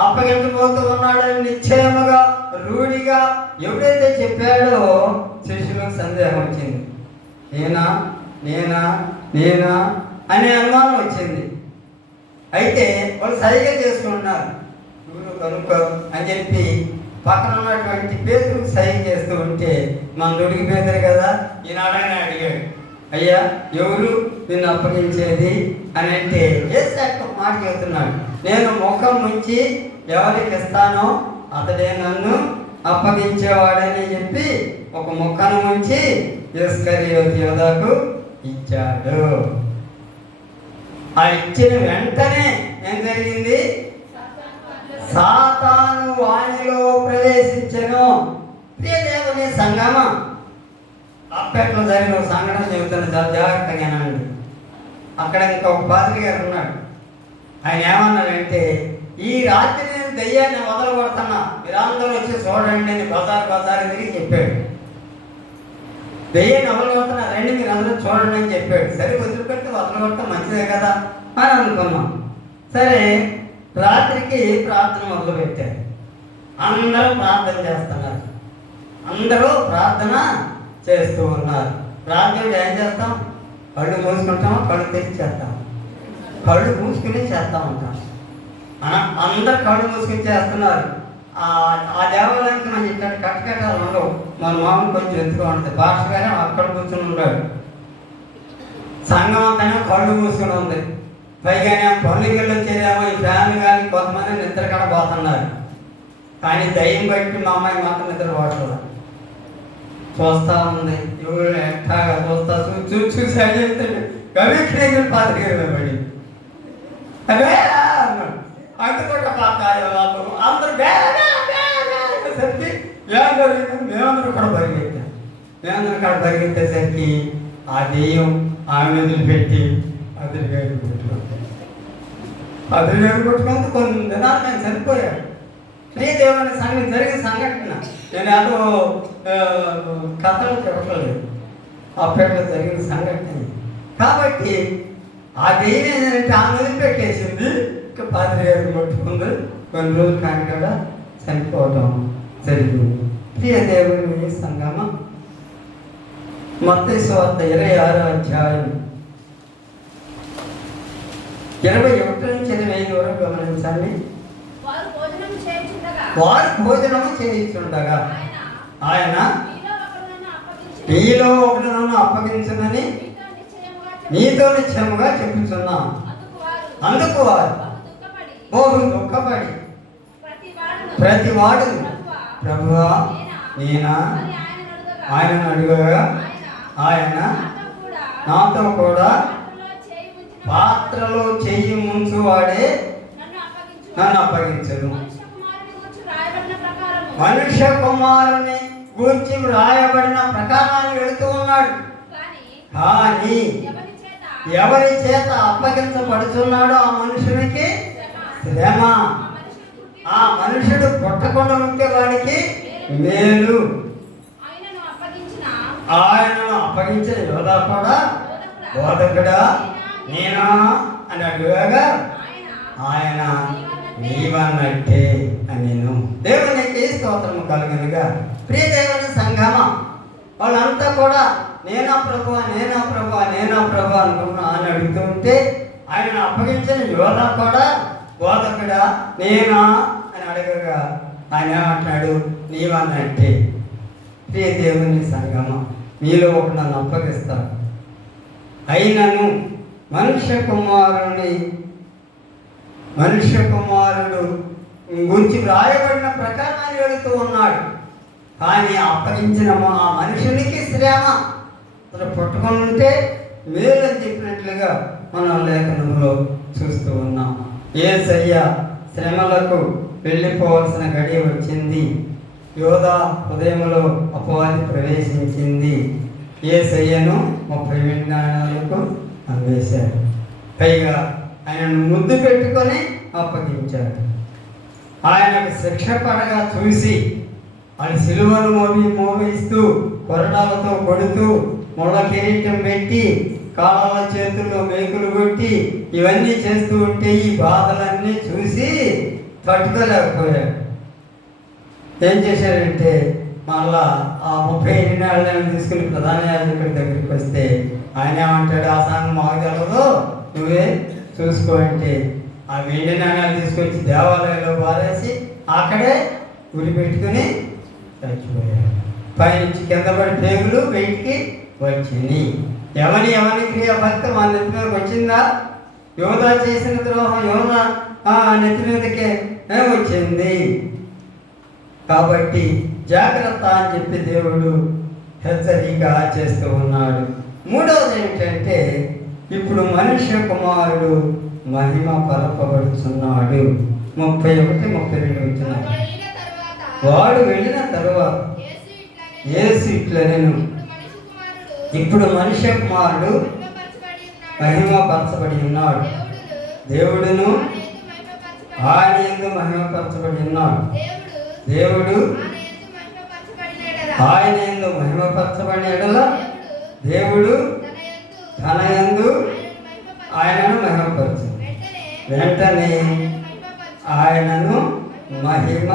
అప్పగించబోతూ ఉన్నాడని నిశ్చయముగా రూఢిగా ఎప్పుడైతే చెప్పాడో శిష్యులకు సందేహం వచ్చింది. నేనా నేనా నేనా అనే అనుమానం వచ్చింది. అయితే వాళ్ళు సరిగా చేసుకుంటున్నారు. నువ్వు కనుక్కో అని చెప్పి పక్కన ఉన్నటువంటి పేదలకు సైన్ చేస్తూ ఉంటే మన దొడికి పేదరు కదా, ఈనాడైనా అడిగాడు, అయ్యా ఎవరు నిన్ను అప్పగించేది అని అంటే యేసు మాట చెబుతున్నాడు, నేను ముఖం నుంచి ఎవరికి ఇస్తానో అతడే నన్ను అప్పగించేవాడని చెప్పి ఒక ముఖను ముంచి ఇస్కరియోతు యోధాకు ఇచ్చాడు. ఆ ఇచ్చిన వెంటనే ఏం జరిగింది? సాతాను వాణిలో ప్రవేశించెను. ప్రియ దేవుని సంగమం, అప్పట్లో జరిగిన సంఘటన చెబుతున్న చాలా జాగ్రత్తగానండి. అక్కడ ఇంకొక పాద్రి గారు ఉన్నాడు. ఆయన ఏమన్నాడంటే, ఈ రాత్రి నేను దెయ్యాన్ని వదలగొడుతున్నా, మీరందరూ వచ్చి చూడండి అని బజారు తిరిగి చెప్పాడు. దెయ్యాన్ని వదలగొడుతున్నా, రండి మీరు అందరూ చూడండి అని చెప్పాడు. సరే వదిలిపెట్టి వదలగొట్టడం మంచిదే కదా అని అనుకున్నాం. సరే రాత్రికి ప్రార్థన మొదలుపెట్టారు. అందరూ ప్రార్థన చేస్తున్నారు. అందరూ ప్రార్థన చేస్తూ ఉన్నారు. ప్రార్థన ఏం చేస్తాం? కళ్ళు మూసుకుంటాం, కళ్ళు తెరిచి చేస్తాం. కళ్ళు మూసుకుని చేస్తూ ఉంటాం. అందరు కళ్ళు మూసుకుని చేస్తున్నారు. ఆ దేవాలయానికి మనం ఇక్కడ కట్టకట్టాలు ఉండవు. మన మామూలు కొంచెం ఎత్తుగా ఉంటుంది. భాష గానే అక్కడ కూర్చుని ఉన్నాడు. సంఘం అంతా కళ్ళు మూసుకుని ఉంది. పైగానే పనులకి వచ్చేదేమో ఈ ఫ్యాన్ కానీ కొంతమంది నిద్ర కడ పోతున్నారు. కానీ దయ్యం బట్టి మా అమ్మాయి మాత్రం నిద్ర పోవట్లేదు. చూస్తా ఉంది. ఎవరు ఎట్టాగా చూస్తా చూసి కవిక్షణ పాత్ర పడి అదే అందుకుంటా పాతాయో అందరూ సరికి ఏం జరిగింది? మేమందరూ కూడా పరిగెత్తాం. మేమందరూ కూడా పరిగెత్తేసరికి ఆ దెయ్యం ఆమె వదిలిపెట్టి అదిరిగారు కొట్టుకుంటూ కొన్ని దినాలు నేను చనిపోయాడు. శ్రీదేవుని సంఘం జరిగిన సంఘటన నేను ఏదో కథలు చెప్పలేదు, అప్పట్లో జరిగిన సంఘటన. కాబట్టి ఆ దెయ్యం ఏంటంటే ఆమె వదిలిపెట్టేసింది. ఇంకా పాత్ర గారు కొట్టుకుంది. కొన్ని రోజులు కానీ కూడా చనిపోవటం జరిగింది. ప్రియ దేవుని సంగమం, మత్తయి సువార్త 26వ అధ్యాయం 21 నుంచి 25 వరకు గమనించండి. వారు భోజనము చేయించుండగా ఆయన మీలో ఒకడు నన్ను అప్పగించునని నీతో నిశ్చయముగా చెప్పుచున్నా. అందుకు వారు బహు దుఃఖపడి ప్రతివాడు ప్రభువా నేనా ఆయనను అడుగగా ఆయన నాతో కూడా పాత్రలో చెయ్యి ముంచు వాడే నన్ను అప్పగించను. మనుష్య కుమారుని గూర్చి రాయబడిన ప్రకారాన్ని వెళుతూ ఉన్నాడు. కానీ ఎవరి చేత అప్పగించబడుతున్నాడో ఆ మనుషునికి శ్రమ. ఆ మనుషుడు పుట్టకుండా ఉంటే వాడికి మేలు. ఆయనను అప్పగించిన యోధా కూడా బోధకుడా నేనా అని అడుగగా ఆయన నీవన్నట్టే అని నేను. దేవునికి స్తోత్రము కలుగునుగా. ప్రియ దేవుని సంగమం, వాళ్ళంతా కూడా నేనా ప్రభువా నేనా ప్రభువా నేనా ప్రభువా అనుకున్నా అని అడుగుతూ ఉంటే ఆయన అప్పగించిన యోధా కూడా బోధకుడా నేనా అని అడగగా ఆయన ఏమంటున్నాడు? నీవన్నట్టే. ప్రియ దేవుని సంగమం, మీలో ఒక నన్ను అప్పగిస్తాడు. అయినను మనుష్య కుమారుడు గురించి వ్రాయబడిన ప్రకారాన్ని వెళుతూ ఉన్నాడు. కానీ అప్పగించిన ఆ మనుషునికి శ్రమ. అతను పుట్టుకొని ఉంటే మేలు అని చెప్పినట్లుగా మనం లేఖనంలో చూస్తూ ఉన్నాం. యేసయ్య శ్రమలకు వెళ్ళిపోవాల్సిన గడియ వచ్చింది. యోధా హృదయంలో అపవాది ప్రవేశించింది. యేసయ్యను 30 విజ్ఞానాలకు అమ్మేశాడు. పైగా ఆయనను ముద్దు పెట్టుకొని అప్పగించాడు. ఆయనకు శిక్ష పడగా చూసి అది సిలువను మోగిస్తూ కొరడాలతో కొడుతూ ముళ్ళ కిరీటం పెట్టి కాళ్ళ చేతుల్లో మేకులు కొట్టి ఇవన్నీ చేస్తూ ఉంటే ఈ బాధలన్నీ చూసి తట్టుకోలేకపోయాడు. ఏం చేశాడంటే మళ్ళా ఆ 38 నాళ్ళని తీసుకుని ప్రధాన యాజకుడి దగ్గరికి వస్తే ఆయన ఏమంటాడు, ఆ సంఘం మాకు తెలవదు, నువ్వే చూసుకో అంటే ఆ వెండి నాణ్యాలు తీసుకొచ్చి దేవాలయంలో పారేసి అక్కడే ఉరి పెట్టుకుని చచ్చిపోయాడు. పైనుంచి కింద పడి పేగులు బయటికి వచ్చింది. ఎవని క్రియ భక్తి మన నెత్తి మీదకి వచ్చిందా? యోధా చేసిన ద్రోహం యోధా నెత్తి మీదకే వచ్చింది. కాబట్టి జాగ్రత్త అని చెప్పి దేవుడు హెచ్చరిక చేస్తూ ఉన్నాడు. మూడవది ఏంటంటే ఇప్పుడు మనుష్య కుమారుడు మహిమ పరపబడుతున్నాడు. 31, 32 వచ్చిన వాడు వెళ్ళిన తరువాత యేసు ఇట్లనెను, ఇప్పుడు మనుష్య కుమారుడు మహిమపరచబడి ఉన్నాడు, దేవుడును ఆయన యందు మహిమపరచబడి ఉన్నాడు. దేవుడు ఆయన యందు మహిమపరచబడిన ఎడల దేవుడు తన యందు ఆయనను మహిమపరచు, వెంటనే ఆయనను మహిమ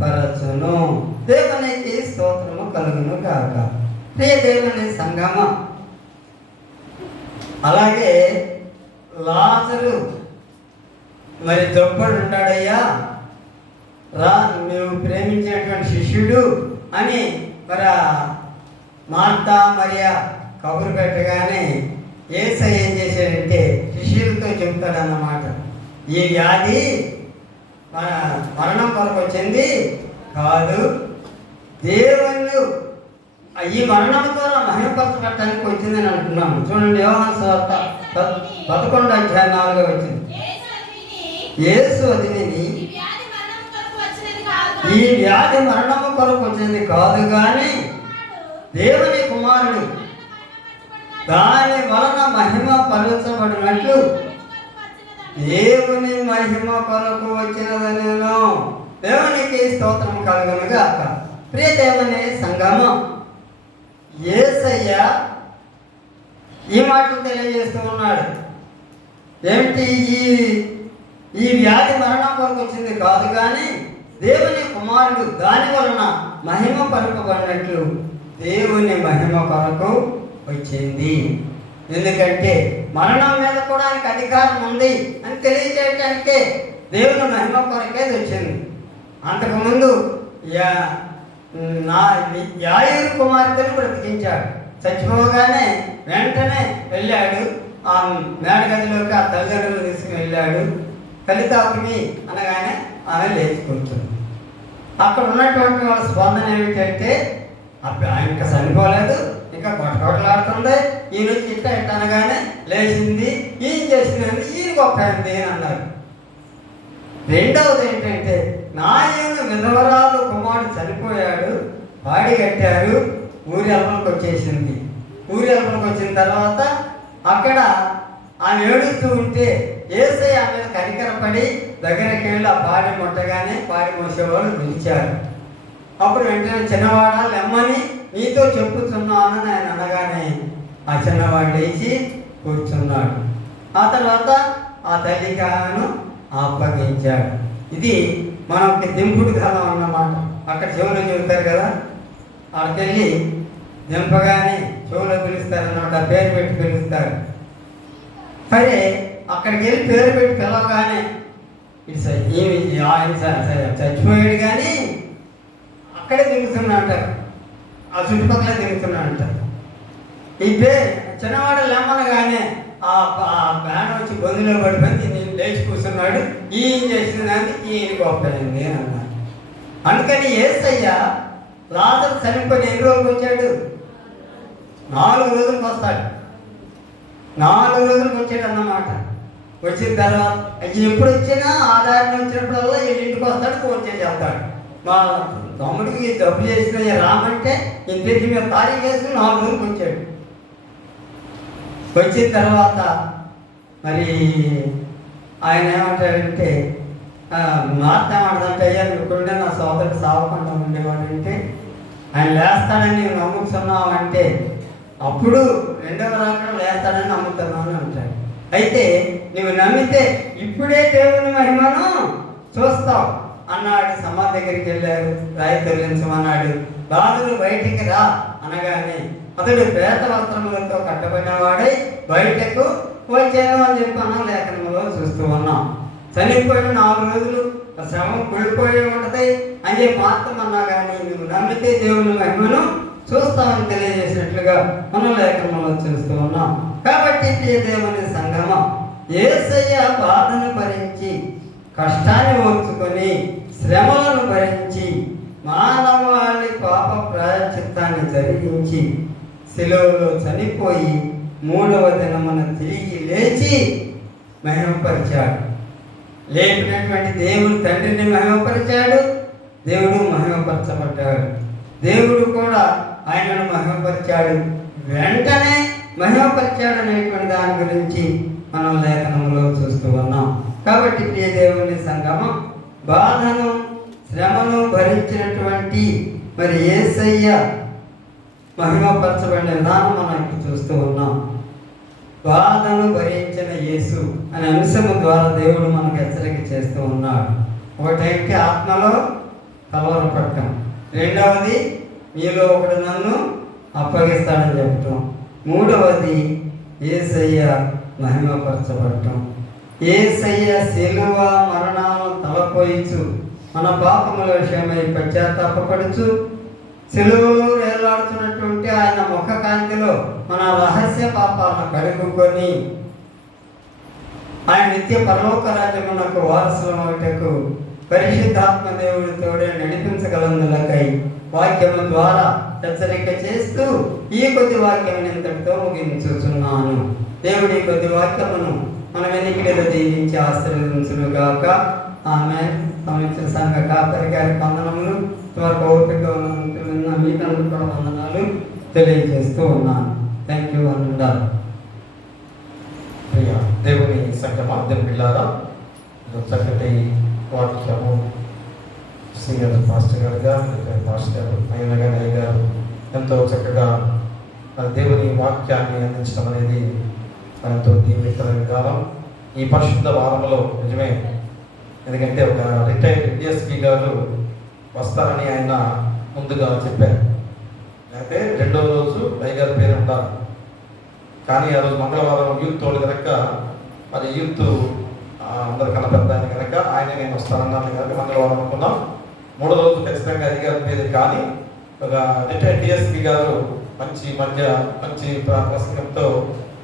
పరచును. దేవునికి స్తోత్రము కలుగును కాక. ప్రియ దేవుని సంగమ, అలాగే లాజరు మరి జబ్బడు ఉంటాడయ్యా, రా నువ్వు ప్రేమించేటువంటి శిష్యుడు అని మరి మార్తా మరియా కబురు పెట్టగానే యేసయ్య ఏం చేశాడంటే శిష్యులతో చెబుతాడన్నమాట, ఈ వ్యాధి మరణం కొరకు వచ్చింది కాదు, దేవుళ్ళు ఈ మరణం ద్వారా మహిమపరచబడటానికి వచ్చిందని అంటున్నాను. చూడండి, యోహాను సువార్త 11:4 వచ్చింది. యేసు అది విని ఈ వ్యాధి మరణము కొరకు వచ్చింది కాదు కానీ దేవుని కుమారుడు దాని వలన మహిమ పరచబడినట్లు దేవుని మహిమ కొరకు వచ్చినదనేను. దేవునికి స్తోత్రం కలుగును గాక. ప్రియ దేవుని సంగమం, యేసయ్య ఈ మాటలు తెలియజేస్తూ ఉన్నాడు. ఏమిటి? ఈ వ్యాధి మరణం కొరకు వచ్చింది కాదు కానీ దేవుని కుమారుడు దాని వలన మహిమ పరపబడినట్లు దేవుని మహిమ కొరకు వచ్చింది. ఎందుకంటే మరణం మీద కూడా ఆయనకు అధికారం ఉంది అని తెలియజేయటానికే దేవుని మహిమ కొరకే వచ్చింది. అంతకుముందు యాయిరు కుమార్తెను బ్రతికించాడు. చచ్చిపోగానే వెంటనే వెళ్ళాడు ఆ మేడగదిలోకి, ఆ తల్లిదండ్రులు తీసుకుని వెళ్ళాడు. కలితాకుని అనగానే ఆమె లేచి కూర్చుంది. అక్కడ ఉన్నటువంటి వాళ్ళ స్పందన ఏమిటంటే ఆయన ఇంకా చనిపోలేదు, ఇంకా కొట్టలాడుతుంది, ఈయన వచ్చి ఇట్ట అనగానే లేచింది, ఈయన చేసింది, ఈయన గొప్ప అయింది అని అన్నారు. రెండవది ఏంటంటే నాయన విధవరాలు కుమారుడు చనిపోయాడు, పాడి కట్టారు, ఊరి అల్పంకి వచ్చేసింది. ఊరి అల్పంకి వచ్చిన తర్వాత అక్కడ ఆమె ఏడుస్తూ ఉంటే యేసయ్య ఆమె మీద కనికరపడి దగ్గరికి వెళ్ళి ఆ పాడి ముట్టగానే పాడి మోసేవాళ్ళు పిలిచారు. అప్పుడు వెంటనే చిన్నవాడా లెమ్మని నీతో చెప్పుతున్నాను అని ఆయన అనగానే ఆ చిన్నవాడు లేచి కూర్చున్నాడు. ఆ తర్వాత ఆ తల్లికాను అప్పగించాడు. ఇది మనకి దింపుడు కాలం అన్నమాట. అక్కడ చెవులు చెబుతారు కదా, అక్కడికి వెళ్ళి దింపగానే చెవులో పిలుస్తారన్నమాట, పేరు పెట్టి పిలుస్తారు. సరే అక్కడికి వెళ్ళి పేరు పెట్టి పిలవగానే ఆయన చచ్చిపోయాడు కానీ అక్కడే తిరుగుతున్నా, ఆ చుట్టుపక్కల తిరుగుతున్నా అంటారు. ఈ చిన్నవాడు లెమ్మనగానే ఆ బ్యాన్ వచ్చి గొంతులో పడిపోయి నేను లేచి కూర్చున్నాడు, ఈయన చేసిన దాన్ని ఈయన గొప్పయింది అని అన్నారు. అందుకని యేసయ్య లాజరు చనిపోయిన ఎన్ని రోజులకు వచ్చాడు? 4 రోజులకు వస్తాడు. 4 రోజులకు వచ్చాడు అన్నమాట. వచ్చిన తర్వాత ఎప్పుడు వచ్చినా ఆధారం వచ్చినప్పుడల్లా ఇంటికి వస్తాడు, ఫోన్ చేసి వెళ్తాడు. మా తమ్ముడికి డబ్బు చేసిన రామంటే ఇంటి మీద తారీఖు వేసుకుని 4 రోజులకు వచ్చాడు. వచ్చిన తర్వాత మరి ఆయన ఏమంటాడంటే మార్త ఏమంటుందంటే, అయ్యా ఇప్పుడుంటే నా సోదరుడు సావకుండా ఉండేవాడంటే, ఆయన లేస్తాడని నీవు నమ్ముతున్నావు అంటే, అప్పుడు రెండవ రాకడ లేస్తాడని నమ్ముతున్నాను అంటాడు. అయితే నువ్వు నమ్మితే ఇప్పుడే దేవుని మహిమను చూస్తావు అన్నాడు. సమాధి దగ్గరికి వెళ్ళారు, రాయి తొలగించమన్నాడు. లాజరు బయటికి రా అనగానే అతడు పేద వస్త్రములతో కట్టబడిన వాడై బయటకు వచ్చాను అని చెప్పి అన్న లేఖనంలో చూస్తూ ఉన్నాం. చనిపోయిన 4 రోజులు శవం కుళ్ళిపోయి ఉంటుంది అని చెప్పి మాత్రం అన్నా కానీ నువ్వు నమ్మితే దేవుని మహిమను చూస్తామని తెలియజేసినట్లుగా మనం లేఖనంలో చూస్తూ ఉన్నాం. కాబట్టి దేవుని సంగమం, యేసయ్య బాధను భరించి కష్టాన్ని ఓర్చుకొని శ్రమలను భరించి మానవాళి పాప ప్రాయశ్చిత్తాన్ని జరిగించి శిలువలో చనిపోయి 3వ దినమున తిరిగి లేచి మహిమపరిచాడు. లేపినటువంటి దేవుడు తండ్రిని మహిమపరిచాడు, దేవుడు మహిమపరచబడ్డాడు. దేవుడు కూడా ఆయనను మహిమపరిచాడు, వెంటనే మహిమపరిచాడు అనేటువంటి దాని గురించి మనం లేఖనంలో చూస్తూ ఉన్నాం. కాబట్టి ప్రియ దేవుని సంగమం, బాధను శ్రమను భరించినటువంటి మరి యేసయ్య మహిమపరచబడిన విధానం మనం ఇప్పుడు చూస్తూ ఉన్నాం. బాధను భరించిన యేసు అనే అంశము ద్వారా దేవుడు మనకు హెచ్చరిక చేస్తూ ఉన్నాడు. ఒకటేంటి ఆత్మలో కలవరపడటం, రెండవది మీలో ఒకడు నన్ను అప్పగిస్తాడని చెప్పటం, మూడవది యేసయ్య మహిమపరచబడటం. యేసయ్య శిలువ మరణాలను తలపోయిచు మన పాపముల విషయమై పశ్చాత్తాపపడుచు శిలువలో వేలాడుతున్నటువంటి ఆయన ముఖ కాంతిలో మన రహస్య పాపాలను కడుగుకొని ఆయన నిత్య పరలోక రాజ్యమునకు వారసులమవుటకు పరిశుద్ధాత్మ దేవుడి తోడే నడిపించగలందులకై వాక్యము ద్వారా హెచ్చరిక చేస్తూ ఈ కొద్ది వాక్యం ఇంతటితో ముగించుచున్నాను. దేవుడి కొద్ది వాక్యమును మన వెనికిడిలో దీవించి ఆశీర్వదించును గాక. ఆమె సంవత్సర సంఘ కాపరి గారి వందనములు, త్వరకు ఓపిక ఉన్న మీకందరూ కూడా వందనాలు తెలియజేస్తూ ఉన్నాను. థ్యాంక్ యూ అన్నారు. ప్రియ దేవుని సంగమా, దేవుని పిల్లారా, చక్కటి వాక్యము సీనియర్ పాస్టర్ గారుగా పాస్టర్ అయ్యన్న గారు అయ్య గారు ఎంతో చక్కగా దేవుని వాక్యాన్ని అందించడం అనేది ఎంతో దీవికరమైన కాలం. ఈ పరిశుద్ధ వారంలో నిజమే, ఎందుకంటే ఒక రిటైర్డ్ డిఎస్పీ గారు వస్తారని ఆయన ముందుగా చెప్పారు. అయితే 2వ రోజు అయ్యగారి పేరు ఉండాలి, కానీ ఆ రోజు మంగళవారం యూత్ తోడు కనుక మరి యూత్ అందరు కనపెద్ద ఆయన కనుక ఆయన నేను వస్తానన్నాను కనుక మంగళవారం అనుకున్నాం. 3వ రోజు ఖచ్చితంగా అయ్యగారి పేరు, కానీ ఒక రిటైర్డ్ డిఎస్పీ గారు మంచి ప్రసంగంతో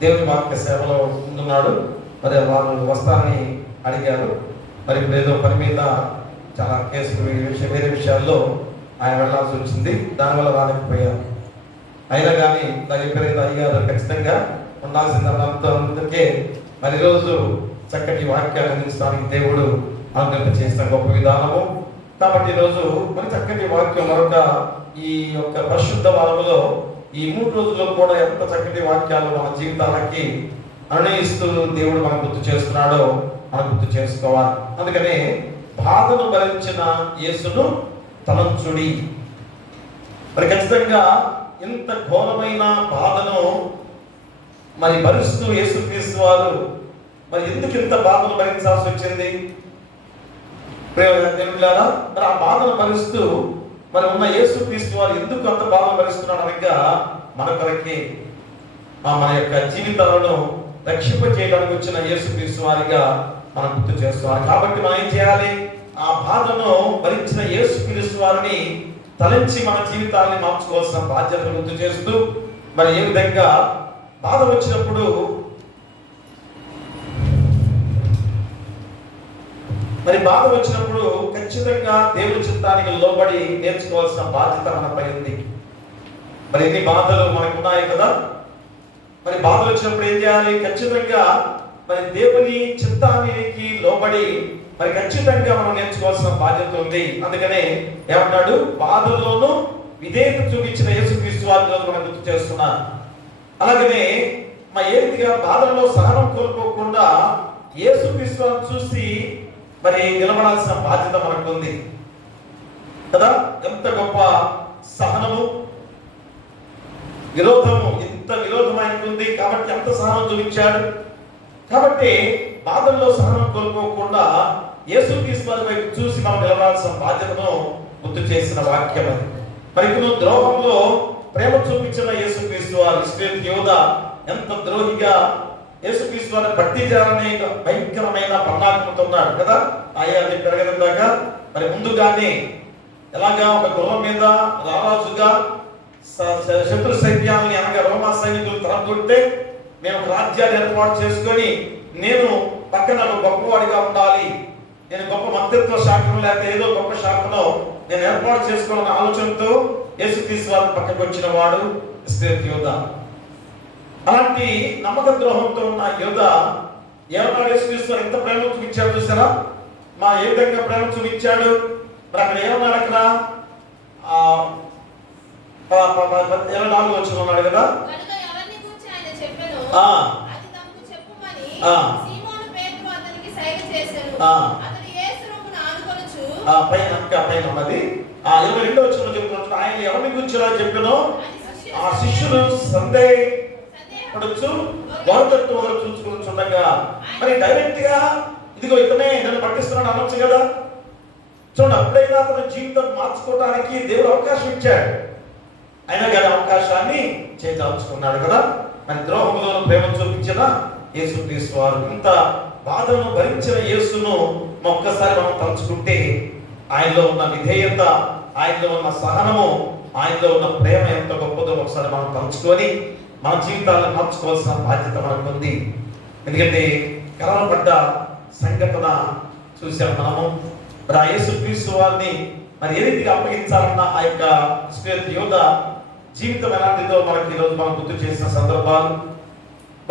దేవుని వాక్య సేవలో ముందున్నాడు. మరి వాళ్ళు వస్తారని అడిగారు. మరి ఇప్పుడు ఏదో పని మీద చాలా కేసులు వేరే విషయాల్లో ఆయన వెళ్ళాల్సి వచ్చింది, దానివల్ల రాలేకపోయారు. అయినా కానీ నాకు చెప్పారు అయ్యారు ఖచ్చితంగా ఉండాల్సిందంతా. అందుకే మరి ఈరోజు చక్కటి వాక్యాన్ని అందించడానికి దేవుడు అనుగ్రహం చేసిన గొప్ప విధానము. కాబట్టి ఈరోజు మరి చక్కటి వాక్యం మరొక ఈ యొక్క పరిశుద్ధ వారంలో ఈ 3 రోజుల్లో కూడా ఎంత చక్కటి వాక్యాలు మన జీవితాలకి అనునయిస్తూ దేవుడు మనకు గుర్తు చేస్తున్నాడో మనం గుర్తు చేసుకోవాలి. అందుకనే బాధను భరించిన యేసును తలంచుడి. మరి ఖచ్చితంగా ఇంత ఘోరమైన బాధను మరి భరిస్తూ యేసుక్రీస్తు వారు మరి ఎందుకు ఇంత బాధను భరించాల్సి వచ్చింది? దేవులారా, మరి ఆ బాధను భరిస్తూ మరి ఉన్న యేసుక్రీస్తు వారు ఎందుకు అంత బాధను భరిస్తున్నాడు అనగా మన కొరకే మన యొక్క జీవితాలను రక్షింప చేయడానికి వచ్చిన యేసుక్రీస్తు వారిగా మనం గుర్తు చేస్తున్నారు. కాబట్టి మనం ఏం చేయాలి? ఆ బాధను భరించిన యేసుక్రీస్తు వారిని తలంచి మన జీవితాన్ని మార్చుకోవాల్సిన బాధ్యతను గుర్తు చేస్తూ మరి ఏ విధంగా బాధ వచ్చినప్పుడు ఖచ్చితంగా దేవుని చిత్తానికి లోబడి నేర్చుకోవాల్సిన బాధ్యత మనపై ఉంది. మరి ఎన్ని బాధలు మనకు ఉన్నాయి కదా. మరి బాధలు వచ్చినప్పుడు ఏం చేయాలి? ఖచ్చితంగా మరి దేవుని చిత్తానికి లోబడి మరి ఖచ్చితంగా మనం నేర్చుకోవాల్సిన బాధ్యత ఉంది. అందుకనే ఏమంటాడు? బాధల్లోనూ విధేయత చూపించిన యేసుక్రీస్తు వారిలో మనం గుర్తు చేస్తున్నారు. అలాగనే ఏ రీతిగా బాధల్లో సహనం కోల్పోకుండా యేసుక్రీస్తుని చూసి మరి నిలబడాల్సిన బాధ్యత మనకు ఉంది కదా. ఎంత గొప్ప సహనము, విరోధము, ఇంత విరోధం ఆయనకు ఉంది కాబట్టి ఎంత సహనం చూపించాడు. కాబట్టి బాధల్లో సహనం కోల్పోకుండా యేసుక్రీస్తు వైపు చూసి మనం నిలబడాల్సిన బాధ్యతను గుర్తు చేసిన వాక్యం అది. మరి ఇప్పుడు ద్రోహంలో ప్రేమ చూపించిన యేసుక్రీస్తు వారు ఇస్రాయేల్ యోధ ఎంత ద్రోహిగా యేసుక్రీస్తు వారిని భక్తి చేయాలనే భయంకరమైన ప్రణాళికతో ఉన్నాడు కదా. ఆయా పెరగదందాక మరి ముందుగానే ఎలాగా ఒక గృహం మీద రారాజుగా శత్రు సైన్యాన్ని అనగా రోమా సైనికులు తరగొట్టే మేము ఒక రాజ్యాన్ని ఏర్పాటు చేసుకొని నేను పక్కన గొప్పవాడిగా ఉండాలి, నేను గొప్ప మంత్రిత్వ శాఖను లేకపోతే ఏదో గొప్ప శాఖను నేను ఏర్పాటు చేసుకోవాలనే ఆలోచనతో యేసుక్రీస్తు వారిని పక్కకు వచ్చిన వాడు ఇస్రాయేల్ యోధ. అలాంటి నమ్మక ద్రోహంతో ఉన్న యోధ ఏమన్నాడు? యేసుక్రీస్తు ఎంత ప్రేమ చూపించాడు చూసారా? ఏ విధంగా ప్రేమ చూపించాడు? మరి అక్కడ ఏమన్నాడు? అక్కడ 24 వచ్చిన ఉన్నాడు కదా. పైన ఉన్నది 22 వచ్చిన చెప్తున్నట్టు ఆయన ఎవరిని గురించి చెప్పానో ఆ శిష్యులు సందేహపడొచ్చు, గౌరవత్వం చూసుకుంటుండగా మరి డైరెక్ట్ గా ఇదిగో ఇతనే నన్ను పట్టిస్తున్నాడు అనొచ్చు కదా. చూడండి, అప్పుడైనా అతని జీవితం మార్చుకోవడానికి దేవుడు అవకాశం ఇచ్చాడు, అయినా కానీ అవకాశాన్ని చేజార్చుకున్నాడు కదా. మరి ద్రోహంలో ప్రేమ చూపించిన యేసుక్రీస్తు వారు, ఇంత బాధను భరించిన యేసును ఒక్కసారి మనం తలుచుకుంటే ఆయనలో ఉన్న విధేయత, ఆయనలో ఉన్న సహనము, ఆయనలో ఉన్న ప్రేమ ఎంత గొప్పదో ఒకసారి మనం తలుచుకొని మన జీవితాలను మార్చుకోవాల్సిన బాధ్యత మనకు ఉంది. ఎందుకంటే కలవరపడ్డ సంఘటన చూసాం మనము. మరి ఆ యేసుక్రీస్తు వారిని మరి ఏ రీతిగా అప్పగించాలన్న ఆ యొక్క ఇస్రాయేల్ యోధ జీవితం ఎలాంటిదో మనకి ఈరోజు మనం గుర్తు చేసిన సందర్భాలు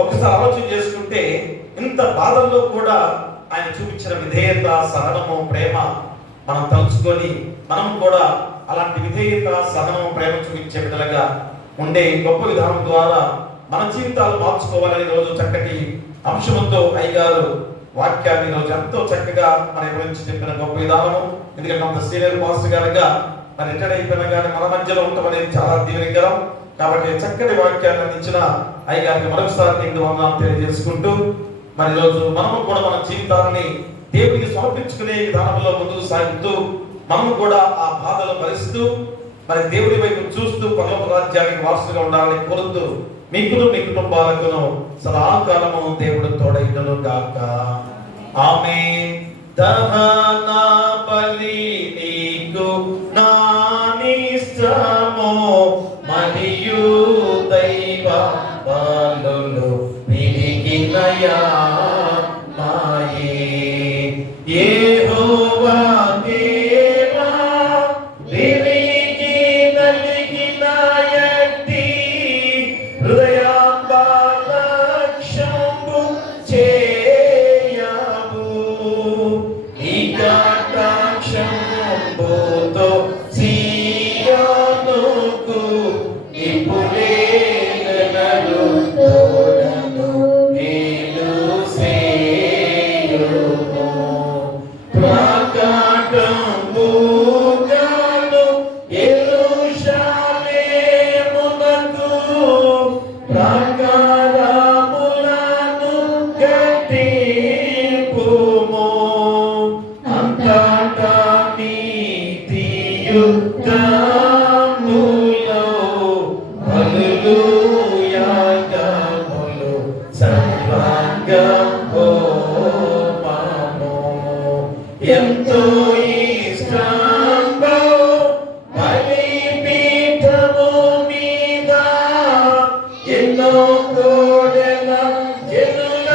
ఒకసారి ఆలోచన చేసుకుంటే, ఇంత బాధల్లో కూడా ఆయన చూపించిన విధేయత, సహనము, ప్రేమ మనం తలుచుకొని మనం కూడా అలాంటి విధేయత, సహనము, ప్రేమ చూపించే విధంగా ఉండే గొప్ప విధానం ద్వారా మన జీవితాలు మార్చుకోవాలని రోజు చక్కటి అంశంతో అయ్యగారు వాక్యాన్ని రోజు ఎంతో చక్కగా మన గురించి చెప్పిన గొప్ప విధానము. ఎందుకంటే అంత సీనియర్ పాస్టర్ గారుగా మరి రిటైర్ అయిపోయినా కానీ మన మధ్యలో ఉండటం అనేది చాలా దీవెనకరం. కాబట్టి చక్కటి వాక్యాన్ని అందించిన అయ్యగారికి మరొకసారి వందనాలు తెలియజేసుకుంటూ మరి రోజు మనము కూడా మన జీవితాన్ని దేవుడికి సమర్పించుకునే విధానంలో ముందుకు సాగుతూ మనము కూడా ఆ బాధలు భరిస్తూ మరి దేవుడి వైపు చూస్తూ పరలోక రాజ్యానికి వారసుగా ఉండాలని కోరుతూ మీకును మీ కుటుంబాలకును సదాకాలము దేవుడు తోడైనను గాక. ఆమేన్. దహన బలి నీకు నానిష్టము మరియు దైవ బలులు విరిగినయా మాయే. యెహోవా దేవా విరిగి నలిగిన ఎట్టి హృదయాంబలక్షంబు చేయము. నీ కటాక్షంబుతో సియోనుకు ఇప్పుడే నెలలు తోడను మేలు సేయుము. ప్రకటంబుగాను యెరూషలేమునకు ప్రాకారములను కట్టింపుము. అంతటా నీతియుక్తములో బలులు యాగములు సర్వాంగహోమము. ఎంతో ఇష్టంబో బలిపీఠము మీద ఎన్నో కోడెల జనుల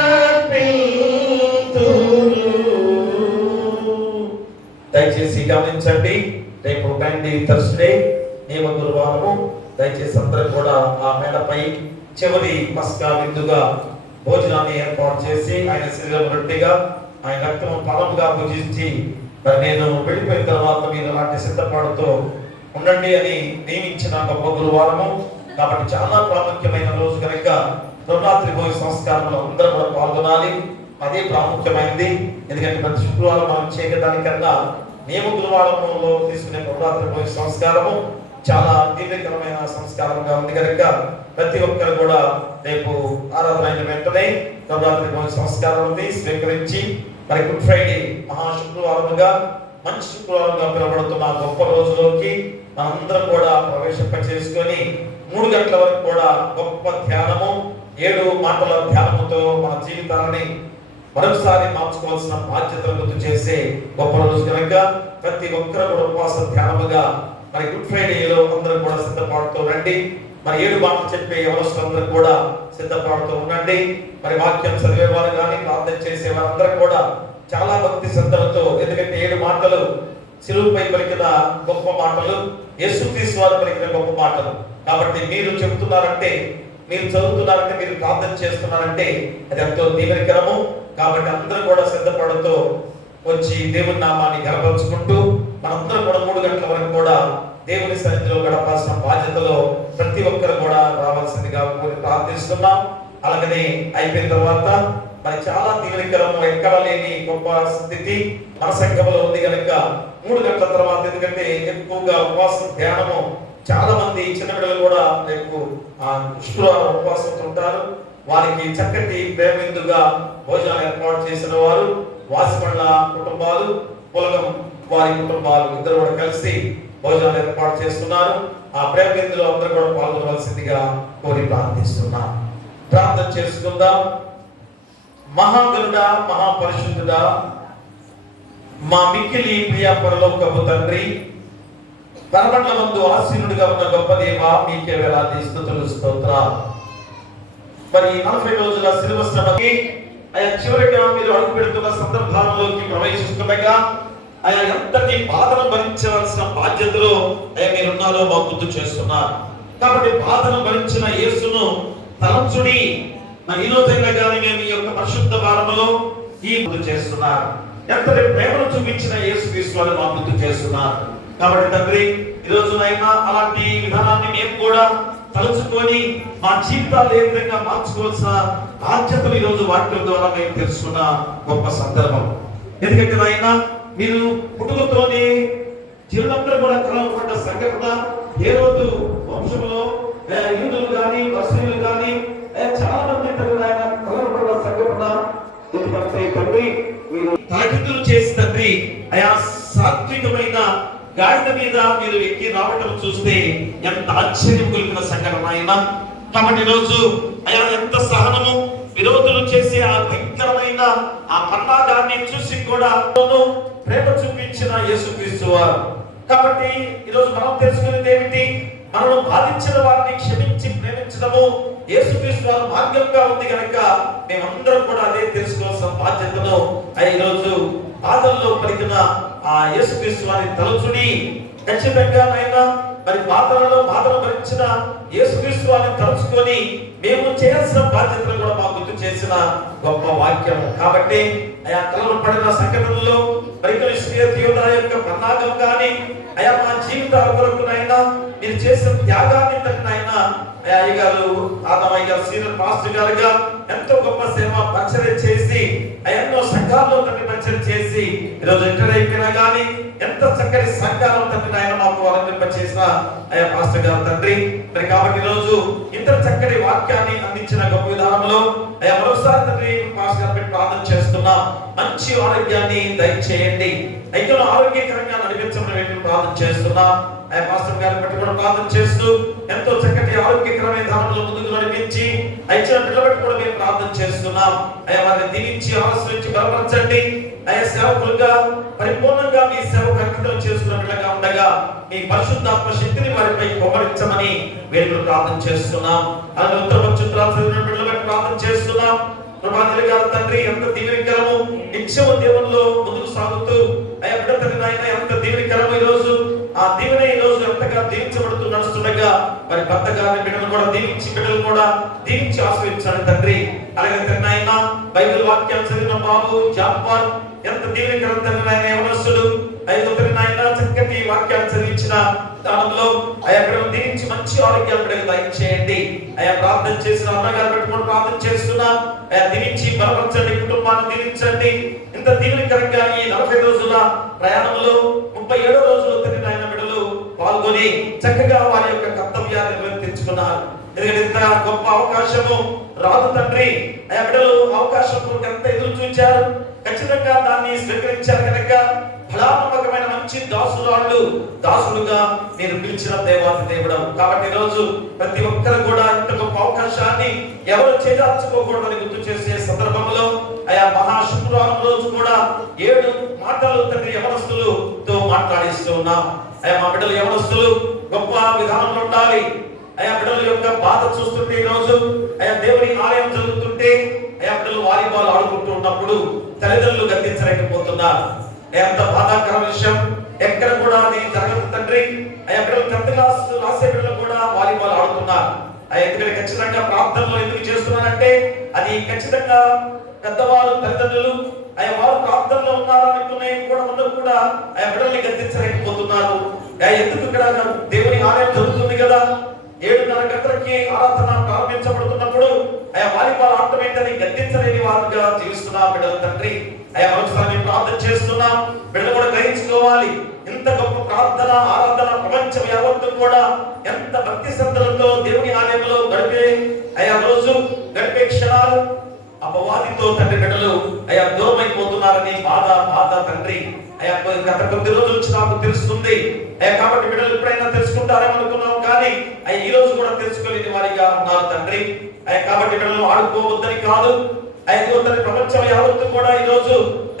పిలుతురు. దయచేసి గమనించండి, రేపు బెండి థర్స్డే, నియమ గురువారము. దయచేసి అందరూ కూడా ఆ మేడపై చివరి పస్కా విందుగా భోజనాన్ని ఏర్పాటు చేసి ఆయన శరీరం రొట్టెగా ఆయన రక్తం ఫలముగా పూజించి మరి నేను వెళ్ళిపోయిన తర్వాత మీరు అలాంటి సిద్ధపాటుతో ఉండండి అని నియమించిన గొప్ప గురువారము. కాబట్టి చాలా ప్రాముఖ్యమైన రోజు కనుక నవరాత్రి భోజన సంస్కారంలో అందరూ కూడా పాల్గొనాలి. అదే ప్రాముఖ్యమైనది. ఎందుకంటే ప్రతి శుక్రవారం మనం చేయడానికన్నా నియమ గురువారంలో తీసుకునే నవరాత్రి భోజన సంస్కారము చాలా దీర్ఘకరమైన సంస్కారంగా ఉంది కనుక ప్రతి ఒక్కరు కూడా రేపు ఆరాధన అయిన వెంటనే నవరాత్రి భోజన సంస్కారాన్ని స్వీకరించి మరి గుడ్ ఫ్రైడే మహా శుక్రవారముగా మంచి శుక్రవారంగా పిలువబడుతున్న గొప్ప రోజులోకి మనందరం కూడా చేసుకొని 3 గంటల వరకు కూడా గొప్ప ధ్యానము 7 మాటల ధ్యానముతో మన జీవితాలని మరొకసారి మార్చుకోవాల్సిన బాధ్యతలు గుర్తు చేసే గొప్ప రోజు కనుక ప్రతి ఒక్కరు కూడా ఉపవాస ధ్యానముగా మరి గుడ్ ఫ్రైడేలో అందరూ కూడా సిద్ధపడుతూ రండి. మరి 7 మాటలు చెప్పే యవనస్తులందరూ కూడా సిద్ధపడుతూ ఉండండి. మరి వాక్యం చదివేవారు కానీ ప్రార్థన చేసే వారందరూ కూడా చాలా భక్తి శ్రద్ధలతో, ఎందుకంటే 7 మాటలు శిలువపై పలికిన గొప్ప మాటలు, యేసుక్రీస్తు వారు పలికిన గొప్ప మాటలు. కాబట్టి మీరు చెబుతున్నారంటే, మీరు చదువుతున్నారంటే, మీరు ప్రార్థన చేస్తున్నారంటే అది ఎంతో దీవెనకరము. కాబట్టి అందరూ కూడా సిద్ధపడుతూ వచ్చి దేవుని నామాన్ని గర్వపరుచుకుంటూ మనందరం కూడా 3 గంటల వరకు కూడా దేవుని సన్నిధిలో గడపాల్సిన బాధ్యతలో ప్రతి ఒక్కరు కూడా రావాల్సిందిగా కోరి ప్రార్థిస్తున్నాం. అలాగనే అయిపోయిన తర్వాత మరి చాలా దీవెనకరము, ఎక్కడ లేని గొప్ప స్థితి మన సంఘంలో ఉంది కనుక 3 గంటల తర్వాత, ఎందుకంటే ఎక్కువగా ఉపవాస ధ్యానము చాలా మంది చిన్న బిడ్డలు కూడా రేపు శుక్రవారం ఉపవాసంతో ఉంటారు. వారికి చక్కటి ప్రేమిందుగా భోజనాలు ఏర్పాటు చేసిన వారు వాసిపండ్ల కుటుంబాలు, పొలగం వారి కుటుంబాలు ఇద్దరు కూడా కలిసి భోజనాలు ఏర్పాటు చేస్తున్నారు. ఆ ప్రేమిందులో అందరూ కూడా పాల్గొనవలసిందిగా కోరి ప్రార్థిస్తున్నాం. ప్రార్థన చేసుకుందాం. మహాగరుడా, మహాపరిశుద్ధుడా, మా మిక్కిలి ప్రియ పరలోకపు తండ్రి, పరమండలమందు ఆసీనుడిగా ఉన్న గొప్ప దేవ, మీకే వేలాది స్తుతులు స్తోత్రాలు. మరి 40 రోజుల శిలువ శ్రమకి చివరిగా మీరు అడుగు పెడుతున్న సందర్భాల్లోకి ప్రవేశిస్తుండగా ఎంతటి బాధను భరించవలసిన బాధ్యతలో మీరున్నారో మాకు గుర్తు చేస్తున్నారు. కాబట్టి బాధను భరించిన యేసును తలంచుడి. ఈ రోజైనా కానీ మేము ఈ యొక్క పరిశుద్ధ వారములో ఈ గుర్తు చేస్తున్నారు. ఎంతటి ప్రేమను చూపించిన యేసుక్రీస్తు వారు మాకు గుర్తు చేస్తున్నారు. కాబట్టి తండ్రి, ఈ రోజునైనా అలాంటి విధానాన్ని మేము కూడా తలుచుకొని మా జీవితాలు ఏ విధంగా మార్చుకోవాల్సిన బాధ్యతలు ఈ రోజు వాక్యం ద్వారా మేము తెలుసుకున్న గొప్ప సందర్భం. ఎందుకంటే నాయన, మీరు పుట్టుకతోనే జీవనంలో కూడా కలవబడ్డ సంఘటన ఏ రోజు వంశంలో యూదులు కానీ ముస్లింలు కానీ చాలా మంది ఆయన కలవబడ్డ సంఘటన. ఎందుకంటే తండ్రి, మీరు తాకితులు చేసి తండ్రి ఆయా సాత్వికమైన గాడిద మీద మీరు ఎక్కి రావటం చూస్తే ఎంత ఆశ్చర్యం కలిగిన సంఘటన అయినా. కాబట్టి రోజు అయా ఎంత సహనము, విరోధులు చేసే ఆ భయంకరమైన ఆ పన్నాగాన్ని చూసి కూడా ప్రేమ చూపించిన యేసుక్రీస్తు వారు. కాబట్టి ఈరోజు మనం తెలుసుకునేది ఏమిటి? మనను బాధించిన వారిని క్షమించి ప్రేమించడము యేసుక్రీస్తు వారి మార్గంగా ఉంది కనుక మేమందరం కూడా అదే తెలుసుకోవాల్సిన బాధ్యతను ఈరోజు బాధల్లో పలికిన ఆ యేసుక్రీస్తు వారిని తలుచుడి. ఖచ్చితంగా అయినా మరి బాధలను భరించిన యేసుక్రీస్తు వారిని తలుచుకొని మేము చేయాల్సిన బాధ్యతలు కూడా మాకు గుర్తు చేసిన గొప్ప వాక్యం. కాబట్టి ఆయా కలలు పడిన సంఘటనలో మరి యొక్క పన్నాగం కానీ అయా మా జీవితాల కొరకునైనా మీరు చేసిన త్యాగాన్ని తగినైనా అయ్యగారు ఆదమయ్య గారు సీనియర్ పాస్టర్ గారుగా ఎంతో గొప్ప సేవ పరిచర్య చేసి ఎన్నో సంఘాల్లో తండ్రి పరిచర్య చేసి ఈరోజు రిటైర్ అయిపోయినా కానీ ఎంత చక్కటి సంఘాలను తండ్రి ఆయన మాకు అలంకరింప చేసిన అయ్యా పాస్టర్ గారు తండ్రి. మరి కాబట్టి ఈరోజు ఇంత చక్కటి వాక్యాన్ని అందించిన గొప్ప విధానంలో అయ్యా మరోసారి తండ్రి పాస్టర్ గారు పెట్టి ప్రార్థన చేస్తున్నా. మంచి ఆరోగ్యాన్ని దయచేయండి, అయితే ఆరోగ్యకరంగా నడిపించమని ప్రార్థన చేస్తున్నా. అయ్యా పాస్టర్ గారిని బట్టి కూడా ప్రార్థన చేస్తూ ఎంతో చక్కటి ఆరోగ్యకరమైన విధానంలో ముందుకు నడిపించి అయితే బిడ్డల బట్టి కూడా మేము ప్రార్థన చేస్తున్నాం. అయ్యా వారిని దీవించి ఆశ్రయించి బలపరచండి. అయ్యా సేవకులుగా పరిపూర్ణంగా మీ సేవకు అంకితం చేసుకున్న బిడ్డగా ఉండగా మీ పరిశుద్ధాత్మ శక్తిని వారిపై కుమ్మరించమని వేడుకలు ప్రార్థన చేస్తున్నాం. అలాగే ఉత్తర చిత్రాలు చదివిన బిడ్డల బట్టి ప్రార్థన చేస్తున్నాం. ప్రభాదిల గారు తండ్రి ఎంత దీవెనకరము, నిత్యము దేవుల్లో ముందుకు సాగుతూ అయ్యా బిడ్డ తండ్రి ఆయన ఎంత దీవెనకరము. ఈ రోజు ఆ దీవెన ఈ రోజు ఎంతగా దీవించబడుతూ నడుస్తుండగా మరి భర్త గారిని బిడ్డలు కూడా దీవించి బిడ్డలు కూడా దీవించి ఆశ్రయించాలి తండ్రి. అలాగే తండ్రి ఆయన బైబిల్ వాక్యాలు చదివిన బాబు జాపాల్ ఎంత దీవెనకరం తండ్రి ఆయన యవనస్తుడు 5 తండ్రి ఆయన చక్కటి వాక్యాలు చదివించిన దానిలో అయ్యా బిడ్డలు దీవించి మంచి ఆరోగ్యాలు బిడ్డకు దయచేయండి. అయా ప్రార్థన చేసిన అన్నగారు పెట్టుకుని ప్రార్థన చేస్తున్నాం. అయా దీవించి బలపరచండి, కుటుంబాన్ని దీవించండి. ఇంత దీవెనకరంగా ఈ 40 రోజుల ప్రయాణంలో 37 రోజులు తండ్రి నాయన బిడ్డలు పాల్గొని చక్కగా వారి యొక్క కర్తవ్యాన్ని నిర్వర్తించుకున్నారు. ఎందుకంటే ఇంత గొప్ప అవకాశము రాదు తండ్రి. అయా బిడ్డలు అవకాశం ఎంత ఎదురు చూచారు, ఖచ్చితంగా దాన్ని స్వీకరించారు కనుక ఫలాత్మకమైన మంచి దాసులుగా నేను పిలిచిన దేవాది దేవుడవు. కాబట్టి ఈ రోజు ప్రతి ఒక్కరు కూడా ఇంత గొప్ప అవకాశాన్ని ఎవరు చేజార్చుకోకూడదని గుర్తు చేసే సందర్భంలో అయా మహా శుక్రవారం రోజు కూడా 7 మాటలు తండ్రి యవనస్తులతో మాట్లాడిస్తూ ఉన్నాం. అయా మా బిడ్డలు యవనస్తులు గొప్ప విధానంలో ఉండాలి. అయా బిడ్డల యొక్క బాధ చూస్తుంటే ఈ రోజు అయా దేవుని ఆలయం జరుగుతుంటే అయా బిడ్డలు వాలీబాల్ ఆడుకుంటూ ఉన్నప్పుడు తల్లిదండ్రులు గద్దించలేకపోతున్నారు. ఎంత బాధాకర విషయం. ఎక్కడ కూడా అది జరగదు తండ్రి. అయ్యా బిడ్డలు 10th క్లాస్ రాసే బిడ్డలు కూడా వాలీబాల్ ఆడుతున్నారు. ఎందుకంటే ఖచ్చితంగా ప్రార్థనలో ఎందుకు చేస్తున్నారంటే అది ఖచ్చితంగా పెద్దవారు తల్లిదండ్రులు అయ్యా వారు ప్రార్థనలో ఉన్నారనుకునే కూడా అందరూ కూడా అయ్యా బిడ్డల్ని గద్దించలేకపోతున్నారు. ఎందుకు ఇక్కడ దేవుని ఆలయం జరుగుతుంది కదా, 7:30 గంటలకి ఆరాధన ప్రారంభించబడుతున్నప్పుడు అయ్యా వాలీబాల్ ఆడటం ఏంటని గద్దించలేని వారుగా జీవిస్తున్నాం బిడ్డలు తండ్రి. అయ్యా మరొకసారి ప్రార్థన చేస్తున్నాం. బిడ్డలు కూడా గ్రహించుకోవాలి, ఇంత గొప్ప ప్రార్థన ఆరాధన ప్రపంచం యావత్తు కూడా ఎంత భక్తి శ్రద్ధలతో దేవుని ఆలయంలో గడిపే క్షణాలు అపవాదితో తండ్రి బిడ్డలు అయ్యా దూరమైపోతున్నారని బాధ తండ్రి. అయ్యా గత కొద్ది రోజుల నుంచి నాకు తెలుస్తుంది. కాబట్టి బిడ్డలు ఎప్పుడైనా తెలుసుకుంటారేమో అనుకున్నాం, కానీ ఈ రోజు కూడా తెలుసుకోలేని వారిగా ఉన్నారు తండ్రి. కాబట్టి బిడ్డలు ఆడుకోవద్దని కాదు, ప్రపంచం యావత్తు కూడా ఈ రోజు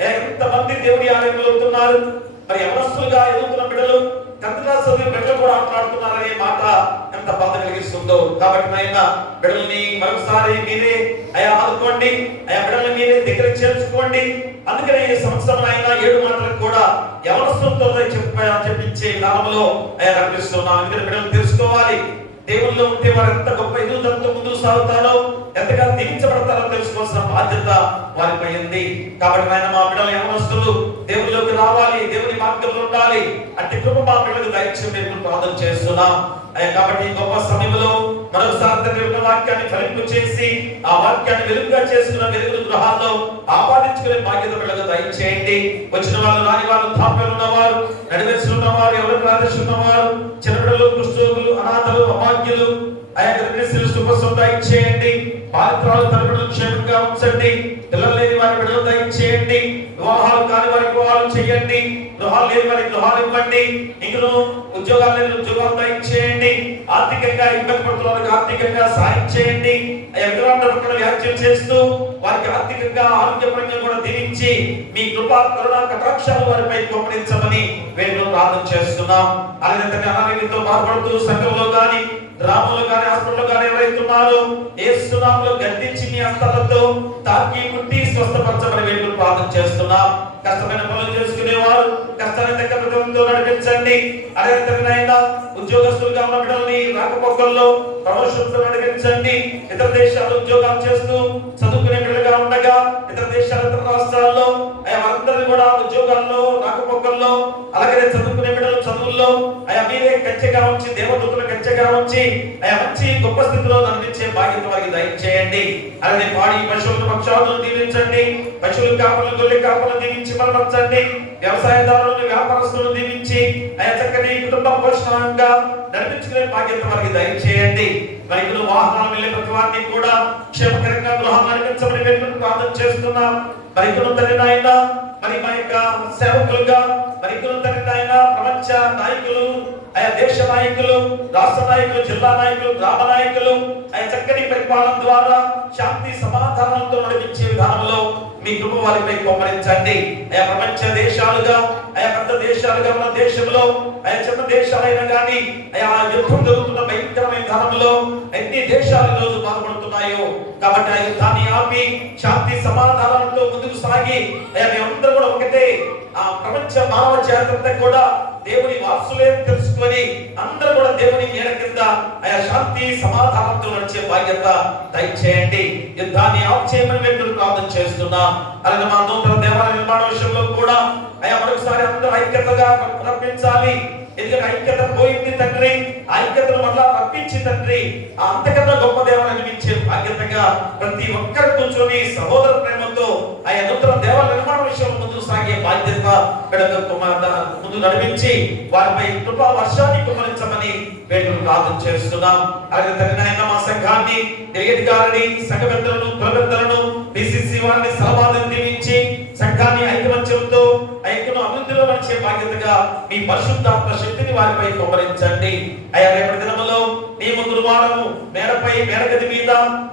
ఎంతమంది దేవుని ఆలయంలో ఉంటున్నారు. మరి యవనస్తులుగా ఎదుగుతున్న బిడ్డలు 10th క్లాస్ చదివిన బిడ్డలు కూడా ఆటలాడుతున్నారనే మాట ఎంత బాధ కలిగిస్తుందో. కాబట్టి నాయన బిడ్డల్ని మరొకసారి మీరే అయా ఆదుకోండి, అయా బిడ్డల్ని మీరే దగ్గర చేర్చుకోండి. అందుకనే ఈ సంవత్సరం అయినా 7 మాటలకు కూడా యవనస్తులతో చెప్పించే విధానంలో అయా కనిపిస్తున్నాం. అందుకని బిడ్డలు తెలుసుకోవాలి, దేవుల్లో ఉంటే వారు ఎంత గొప్ప ఎదుగుదలతో ముందుకు సాగుతారో, ఎంతగా దీవించబడతారో తెలుసుకోవాల్సిన బాధ్యత వారిపై ఉంది. కాబట్టి ఆయన మా బిడ్డలు యవనస్తులు దేవుళ్ళలోకి రావాలి, దేవుని మార్గంలో ఉండాలి. అట్టి కృప మా బిడ్డలకు దయచేసి ప్రార్థన చేస్తున్నాం. కాబట్టి గొప్ప సమయంలో మరొకసారి దేవుని వాక్యాన్ని ఫలింపు చేసి ఆ వాక్యాన్ని వెలుగుగా చేసుకున్న వెలుగు గృహాల్లో ఆపాదించుకునే బాధ్యత బిడ్డలకు దయచేయండి. వచ్చిన వాళ్ళు, రాని వాళ్ళు, తాపలు ఉన్నవారు, నడివేసి ఉన్నవారు, ఎవరు ప్రార్థిస్తున్నవారు, చిన్నపిల్లలు, కుష్ఠరోగులు, అనాథలు, అభాగ్యులు దయచేయండి. బాధితురాలు తల్లిదండ్రులు క్షేమంగా ఉంచండి. పిల్లలు లేని వారి బిడ్డలు దయచేయండి. వివాహాలు కాని వారికి వివాహాలు చేయండి. గృహాలు లేని వారికి గృహాలు ఇవ్వండి. ఇంకను ఉద్యోగాలు లేని ఉద్యోగాలు దయచేయండి. ఆర్థికంగా ఇబ్బంది పడుతున్న వారికి ఆర్థికంగా సాయం చేయండి. ఎదురాంధ్ర వ్యాఖ్యలు చేస్తూ వారికి ఆర్థికంగా ఆరోగ్యపరంగా కూడా దీవించి మీ కృపా కరుణ కటాక్షాలు వారిపై కోపడించమని వేడుకలు ప్రార్థన చేస్తున్నాం. అలాగే అనారోగ్యంతో బాధపడుతూ సంఘంలో గాని, గ్రామంలో గాని, హాస్పిటల్లో గాని ఎవరైతున్నారో యేసు నామములో గద్దించి మీ హస్తాలతో తాకి ముట్టి స్వస్థపరచమని వేడుకలు ప్రార్థన చేస్తున్నాం. కష్టమైన పనులు చేసుకునేవారు కష్టాన్ని తగ్గ ప్రతిభతో నడిపించండి. అదే విధంగా ఉద్యోగస్తులుగా ఉన్న బిడ్డల్ని రాకపోకల్లో ప్రమోషన్తో నడిపించండి. ఇతర దేశాల్లో ఉద్యోగాలు చేస్తూ చదువుకునే బిడ్డలుగా ఉండగా ఇతర దేశాల, ఇతర రాష్ట్రాల్లో అందరినీ కూడా ఉద్యోగాల్లో, రాకపోకల్లో, అలాగే చదువుకునే బిడ్డలు చదువుల్లో మీరే కంచెగా ఉంచి, దేవదూతలు కంచెగా ఉంచి మంచి గొప్ప స్థితిలో నడిపించే బాధ్యత వారికి దయచేయండి. అలాగే పాడి పశువులను, పక్షాలను దీవించండి. పశువుల కాపలను, గొర్రె కాపలను దీవించి బలపరచండి. వ్యవసాయదారులను, వ్యాపారస్తులను దీవించి చక్కని కుటుంబ పోషణంగా నడిపించుకునే బాధ్యత వారికి దయచేయండి. రైతులు వాహనాలు వెళ్ళే ప్రతి వారిని కూడా క్షేమకరంగా గృహం నడిపించమని వేడుకలు ప్రార్థన చేస్తున్నాం. రైతులు తండ్రి నాయన, మరి మా యొక్క సేవకులుగా రైతులు తండ్రి నాయన, ప్రపంచ నాయకులు, దేశ నాయకులు, రాష్ట్ర నాయకులు, జిల్లా నాయకులు, గ్రామ నాయకులు చక్కని పరిపాలన ద్వారా శాంతి సమాధానంతో నడిపించే విధానంలో మీ కృప వారిపై కోపరించండి. ప్రపంచ దేశాలుగా, పెద్ద దేశాలుగా ఉన్న దేశంలో చిన్న దేశాలైనా కానీ యుద్ధం జరుగుతున్న భయంకరమైన ధనంలో ఎన్ని దేశాలు రోజు బాధపడుతున్నాయో, కాబట్టి ఆ యుద్ధాన్ని ఆపి శాంతి సమాధానంతో ముందుకు సాగి మేమందరూ కూడా ఒకటే ప్రపంచ మానవ జాతి కూడా దేవుని వారసులే తెలుసుకొని అందరూ కూడా దేవుని నీడ కింద శాంతి సమాధానంతో నడిచే బాధ్యత దయచేయండి. యుద్ధాన్ని ఆఫ్ చేయమని మేము ప్రార్థన చేస్తున్నాం. అలాగే మా నూతన దేవాలయ నిర్మాణ విషయంలో కూడా మరొకసారి అందరూ ఐక్యతగా నడిపించాలి. ఎందుకంటే ఐక్యత పోయింది తండ్రి, ఐక్యతను మళ్ళా రప్పించి తండ్రి ఆ అంతకన్నా గొప్ప దేవాలయం నిర్మించే బాధ్యతగా ప్రతి ఒక్కరు కూర్చొని సహోదర ప్రేమతో ఆ నూతన దేవాలయ నిర్మాణ విషయంలో ముందుకు సాగే బాధ్యత ముందు నడిపించి వారిపై కృపా వర్షాన్ని కుమరించమని వేడుకలు ప్రార్థన చేస్తున్నాం. అలాగే తండ్రి నాయన మా సంఘాన్ని, డెలిగేట్ గారిని, సంఘ పెద్దలను, కులపెద్దలను, పిసిసి వారిని సలహాలను దీవించి సంఘాన్ని ఐకమత్యంతో ఐక్యను అభివృద్ధిలో నడిచే బాధ్యతగా మీ పరిశుద్ధాత్మ శక్తిని వారిపై కుమ్మరించండి. అయ్యా రేపటి దినములో నీ ముందు వారము మేడపై మేడగది మీద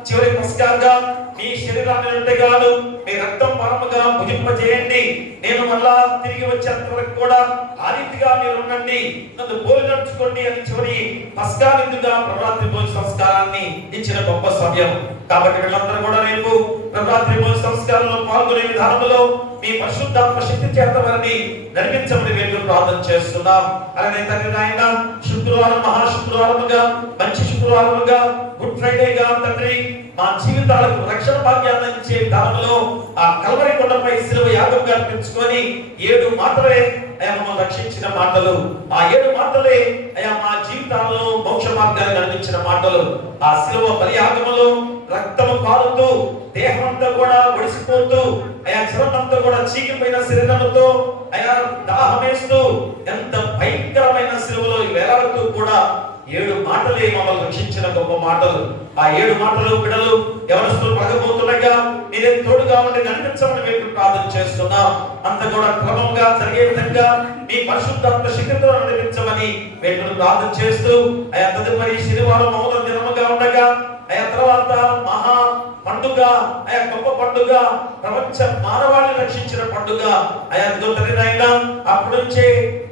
చివరి పస్కాగా మీ శరీరాన్ని రొట్టెగాను మీ రక్తం పరముగా భుజింపజేయండి. నేను మళ్ళా తిరిగి వచ్చేంత వరకు కూడా ఆ రీతిగా మీరు ఉండండి, నన్ను పోలి నడుచుకోండి అని చివరి పస్కా విందుగా ప్రభరాత్రి భోజన సంస్కారాన్ని ఇచ్చిన గొప్ప సమయం. కాబట్టి వీళ్ళందరూ కూడా రేపు ప్రభరాత్రి భోజన సంస్కారంలో పాల్గొనే విధానంలో మీ పరిశుద్ధాత్మ శక్తి చేత వారిని నడిపించమని వేడుకలు ప్రార్థన చేస్తున్నాం. అలాగే తండ్రి నాయన శుక్రవారం మహాశుక్రవారముగా, మంచి శుక్రవారముగా, గుడ్ ఫ్రైడేగా తండ్రి మా జీవితాలకు రక్షణ భాగ్యాన్ని అందించే విధానంలో ఆ కల్వరి కొండపై శిలువ యాగంగా అర్పించుకొని 7 మాటలే అయా మమ్మల్ని రక్షించిన మాటలు, ఆ 7 మాటలే అయా మా జీవితాల్లో మోక్ష మార్గాన్ని నడిపించిన మాటలు. ఆ శిలువ బలియాగములో రక్తము కారుతూ దేహం అంతా కూడా ఒడిసిపోతూ అయా చర్మమంతా కూడా చీకిపోయిన శరీరంతో అయా దాహమేస్తూ ఎంత భయంకరమైన శిలువలో వేలాడుతూ కూడా 7 మాటలే మమ్మల్ని రక్షించిన గొప్ప మాటలు. ఆ 7 మాటలు బిడ్డలు ఎవరస్తులు పడకపోతుండగా మీరే తోడుగా ఉండి నడిపించమని వేడుకలు ప్రార్థన చేస్తున్నాం. అంత కూడా క్రమంగా జరిగే విధంగా మీ పరిశుద్ధాత్మ శక్తితో నడిపించమని వేడుకలు ప్రార్థన చేస్తూ అయా తదుపరి శనివారం మౌన దినముగా ఉండగా అయా తర్వాత మహా పండుగ, అయా గొప్ప పండుగ, ప్రపంచ మానవాళిని రక్షించిన పండుగ అయా తండ్రినైనా అప్పటి నుంచే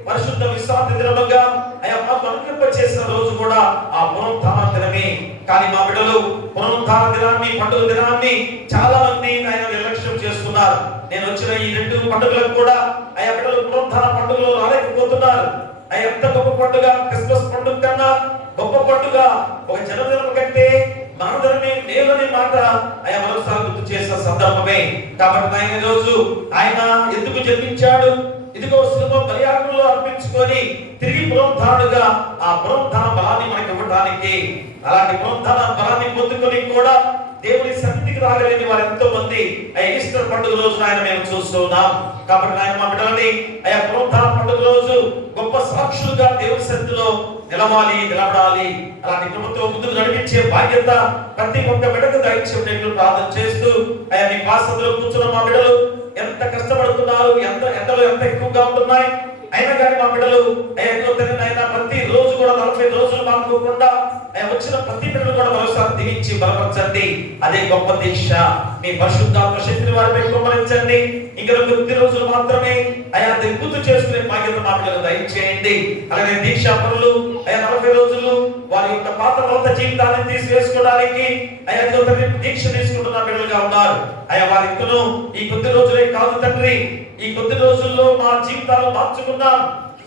పరిశుద్ధ విశ్రాంతి దినముగా అయా మాకు అనుకరింప చేసిన రోజు కూడా ఆ పునరుత్థాన దినమే. కానీ మా బిడ్డలు పునరుత్థాన దినాన్ని, పండుగ దినాన్ని చాలా మంది ఆయన నిర్లక్ష్యం చేస్తున్నారు. నేను వచ్చిన ఈ 2 పండుగలకు కూడా అయా బిడ్డలు పునరుత్థాన పండుగలో రాలేకపోతున్నారు. అయ్యా ఎంత గొప్ప పండుగ, క్రిస్మస్ పండుగ కన్నా గొప్ప పండుగ, ఒక జన్మదినం కంటే మనదరమే మేలని మాట ఆయన మరోసారి గుర్తు చేసిన సందర్భమే. కాబట్టి ఆయన రోజు ఆయన ఎందుకు జన్మించాడు, ఇదిగో శిలువ బలియాగంలో అర్పించుకొని తిరిగి పునరుద్ధానుడుగా ఆ పునరుద్ధాన బలాన్ని మనకి ఇవ్వడానికి, అలాంటి పునరుద్ధాన బలాన్ని పొందుకొని కూడా దేవుని సన్నిధికి రాగలేని వారు ఎంతో మంది ఈస్టర్ పండుగ రోజున ఆయన మేము చూస్తున్నాం. కాబట్టి ఆయన మా బిడ్డలని అయా పునరుద్ధాన పండుగ రోజు గొప్ప సాక్షులుగా దేవుని సన్నిధిలో నిలబడాలి. అలాంటి కృపతో ముందుకు నడిపించే బాధ్యత ప్రతి ఒక్క బిడ్డకు దయచేయమని ప్రార్థన చేస్తూ అయా మీ పాసంలో కూర్చున్న మా బిడ్డలు ఎంత కష్టపడుతున్నారు, ఎండలు ఎంత ఎక్కువగా ఉంటున్నాయి, అయినా కానీ మా బిడ్డలు అయినా ప్రతి రోజు కూడా 40 రోజులు మానుకోకుండా వచ్చిన ప్రతి బిడ్డలు కూడా మరోసారి దీవించి బలపరచండి. అదే గొప్ప దీక్ష. మీ పరిశుద్ధాత్మ శక్తిని వారిపై కుమ్మరించండి. ఇంకా కొద్ది రోజులు మాత్రమే అయా గుర్తు చేసుకునే బాధ్యత మా బిడ్డలు దయచేయండి. అలాగే దీక్షా పనులు అయా 40 రోజులు వారి యొక్క పాత జీవితాన్ని తీసివేసుకోవడానికి అయా దీక్ష తీసుకుంటున్న బిడ్డలుగా ఉన్నారు. అయా వారి ఇంకను ఈ కొద్ది రోజులే కాదు తండ్రి, ఈ కొద్ది రోజుల్లో మా జీవితాలు మార్చుకున్నాం,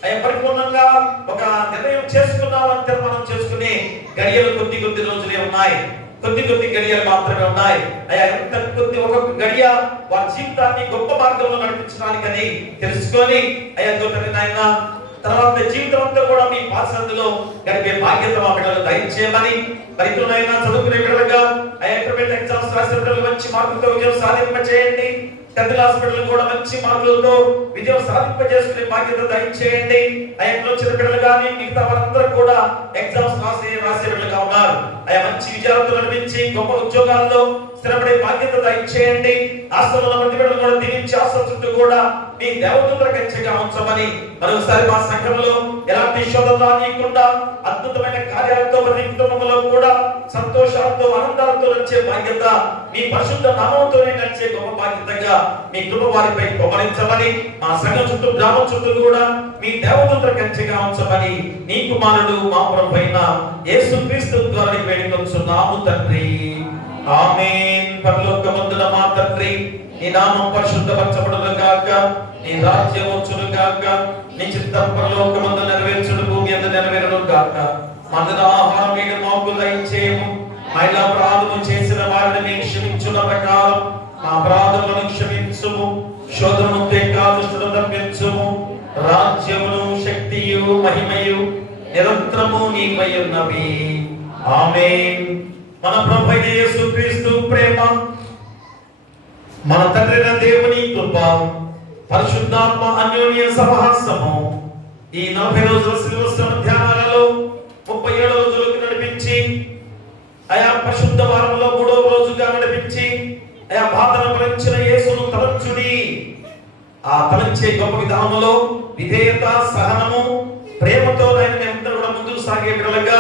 అయ్యా పరిపూర్ణంగా ఒక నిర్ణయం చేసుకున్నాం అని తీర్మానం చేసుకునే గడియలు కొద్ది రోజులే ఉన్నాయి, కొద్ది గడియలు మాత్రమే ఉన్నాయి. అయ్యా ఎంత ఒక్కొక్క గడియ వారి జీవితాన్ని గొప్ప మార్గంలో నడిపించడానికని తెలుసుకొని అయ్యా నాయన తర్వాత జీవితం అంతా కూడా మీ పాసందులో గడిపే బాధ్యత మా బిడ్డలు దయచేయమని, పరిపూర్ణైనా చదువుకునే బిడ్డలుగా అయ్యా ఇంటర్మీడియట్ ఎగ్జామ్స్ రాసిన బిడ్డలు మంచి మార్కులతో విజయం సాధింపచేయండి. 10th క్లాస్ బిడ్డలు కూడా మంచి మార్కులతో విజయం సాధింపజేసుకునే బాధ్యత దయచేయండి. అయ్యా వచ్చిన బిడ్డలు కానీ మిగతా వారందరూ కూడా ఎగ్జామ్స్ రాసే బిడ్డలుగా ఉన్నారు. అయ్యా మంచి విజయాలతో నడిపించి గొప్ప ఉద్యోగాల్లో స్థిరపడే బాధ్యత దయచేయండి. ఆశ్రమంలో ప్రతి బిడ్డలు కూడా దీవించి ఆశ్రమ చుట్టూ కూడా మీ దేవదూతల కంచెగా ఉంచమని మరోసారి మా సంఘంలో ఎలాంటి శోధన రానియకుండా అద్భుతమైన కార్యాలతో ప్రతి కుటుంబంలో కూడా సంతోషాలతో ఆనందాలతో నడిచే బాధ్యత మీ పరిశుద్ధ నామంతోనే నడిచే గొప్ప బాధ్యతగా మీ కృప వారిపై కుమ్మరించమని, మా సంఘం చుట్టూ గ్రామం చుట్టూ కూడా మీ దేవదూతల కంచెగా ఉంచమని నీ కుమారుడు మా ప్రభువైన యేసుక్రీస్తు ద్వారా వేడుకొంచున్నాము తండ్రి. ఆమేన్. పరలోకమందున మా తండ్రి, నీ నామం పరిశుద్ధపరచబడును గాక, నీ రాజ్యం వచ్చును గాక, నీ చిత్తం పరలోకమందు నెరవేర్చును భూమి యందు నెరవేరును గాక. మనకు ఆహారం నేడు మాకు దయచేయము, మైలా అపరాధము చేసిన వారిని మేము క్షమించున్న ప్రకారం మా అపరాధములను క్షమించుము, శోధనను తేక దుష్టులను తప్పించుము. రాజ్యమును శక్తియు మహిమయు నిరంతరము నీవై ఉన్నవి. ఆమేన్. మన ప్రభు అయిన యేసుక్రీస్తు ప్రేమ, మన తండ్రి అయిన దేవుని కృప, పరిశుద్ధాత్మ అన్యోన్య సహవాసము ఈ 40 రోజుల శిలువ ధ్యానాలలో 37 రోజులకు నడిపించి, ఆయా పరిశుద్ధ వారంలో 3వ రోజుగా నడిపించి, ఆయా బాధను భరించిన యేసును తలంచుడి. ఆ తలంచే గొప్ప విధానంలో విధేయత, సహనము, ప్రేమతో ఆయన మేమందరూ కూడా ముందుకు సాగే బిడ్డలుగా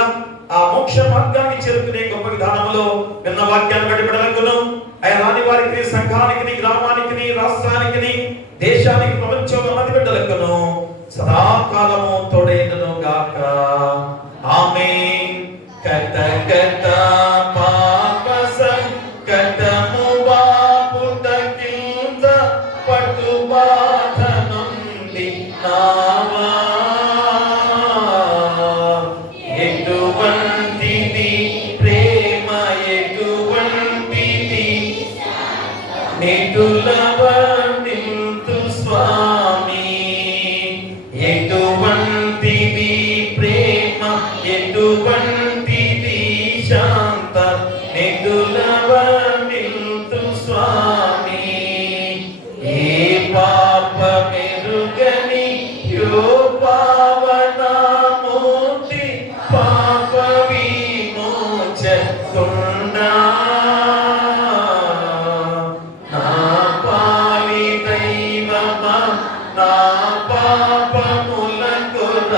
ఆ మోక్ష మార్గాన్ని చేరుకునే గొప్ప విధానంలో విన్న వాక్యాన్ని బట్టి బిడ్డలకును, ఆయన రాని వారికి, సంఘానికి, గ్రామానికి, రాష్ట్రానికి, దేశానికి, ప్రపంచంలో మంది బిడ్డలకును సదాకాలము తోడైనను గాక. ఆమేన్. కత కత పాప సంకటము బాపుట కింద పట్టు బాధ నుండి నావా, ఎటువంటిది ప్రేమ, ఎటువంటిది నిటులవ నింతు స్వామి, ఎటువంటిది ప్రేమ, ఎటువంటిది శాంత నిటులవ నింతు స్వామి. ఏ పాప మెరుగని యో పావనామూర్తి పాప విమోచకుండా నా పాలి దైవమా, నా పాపముల కొర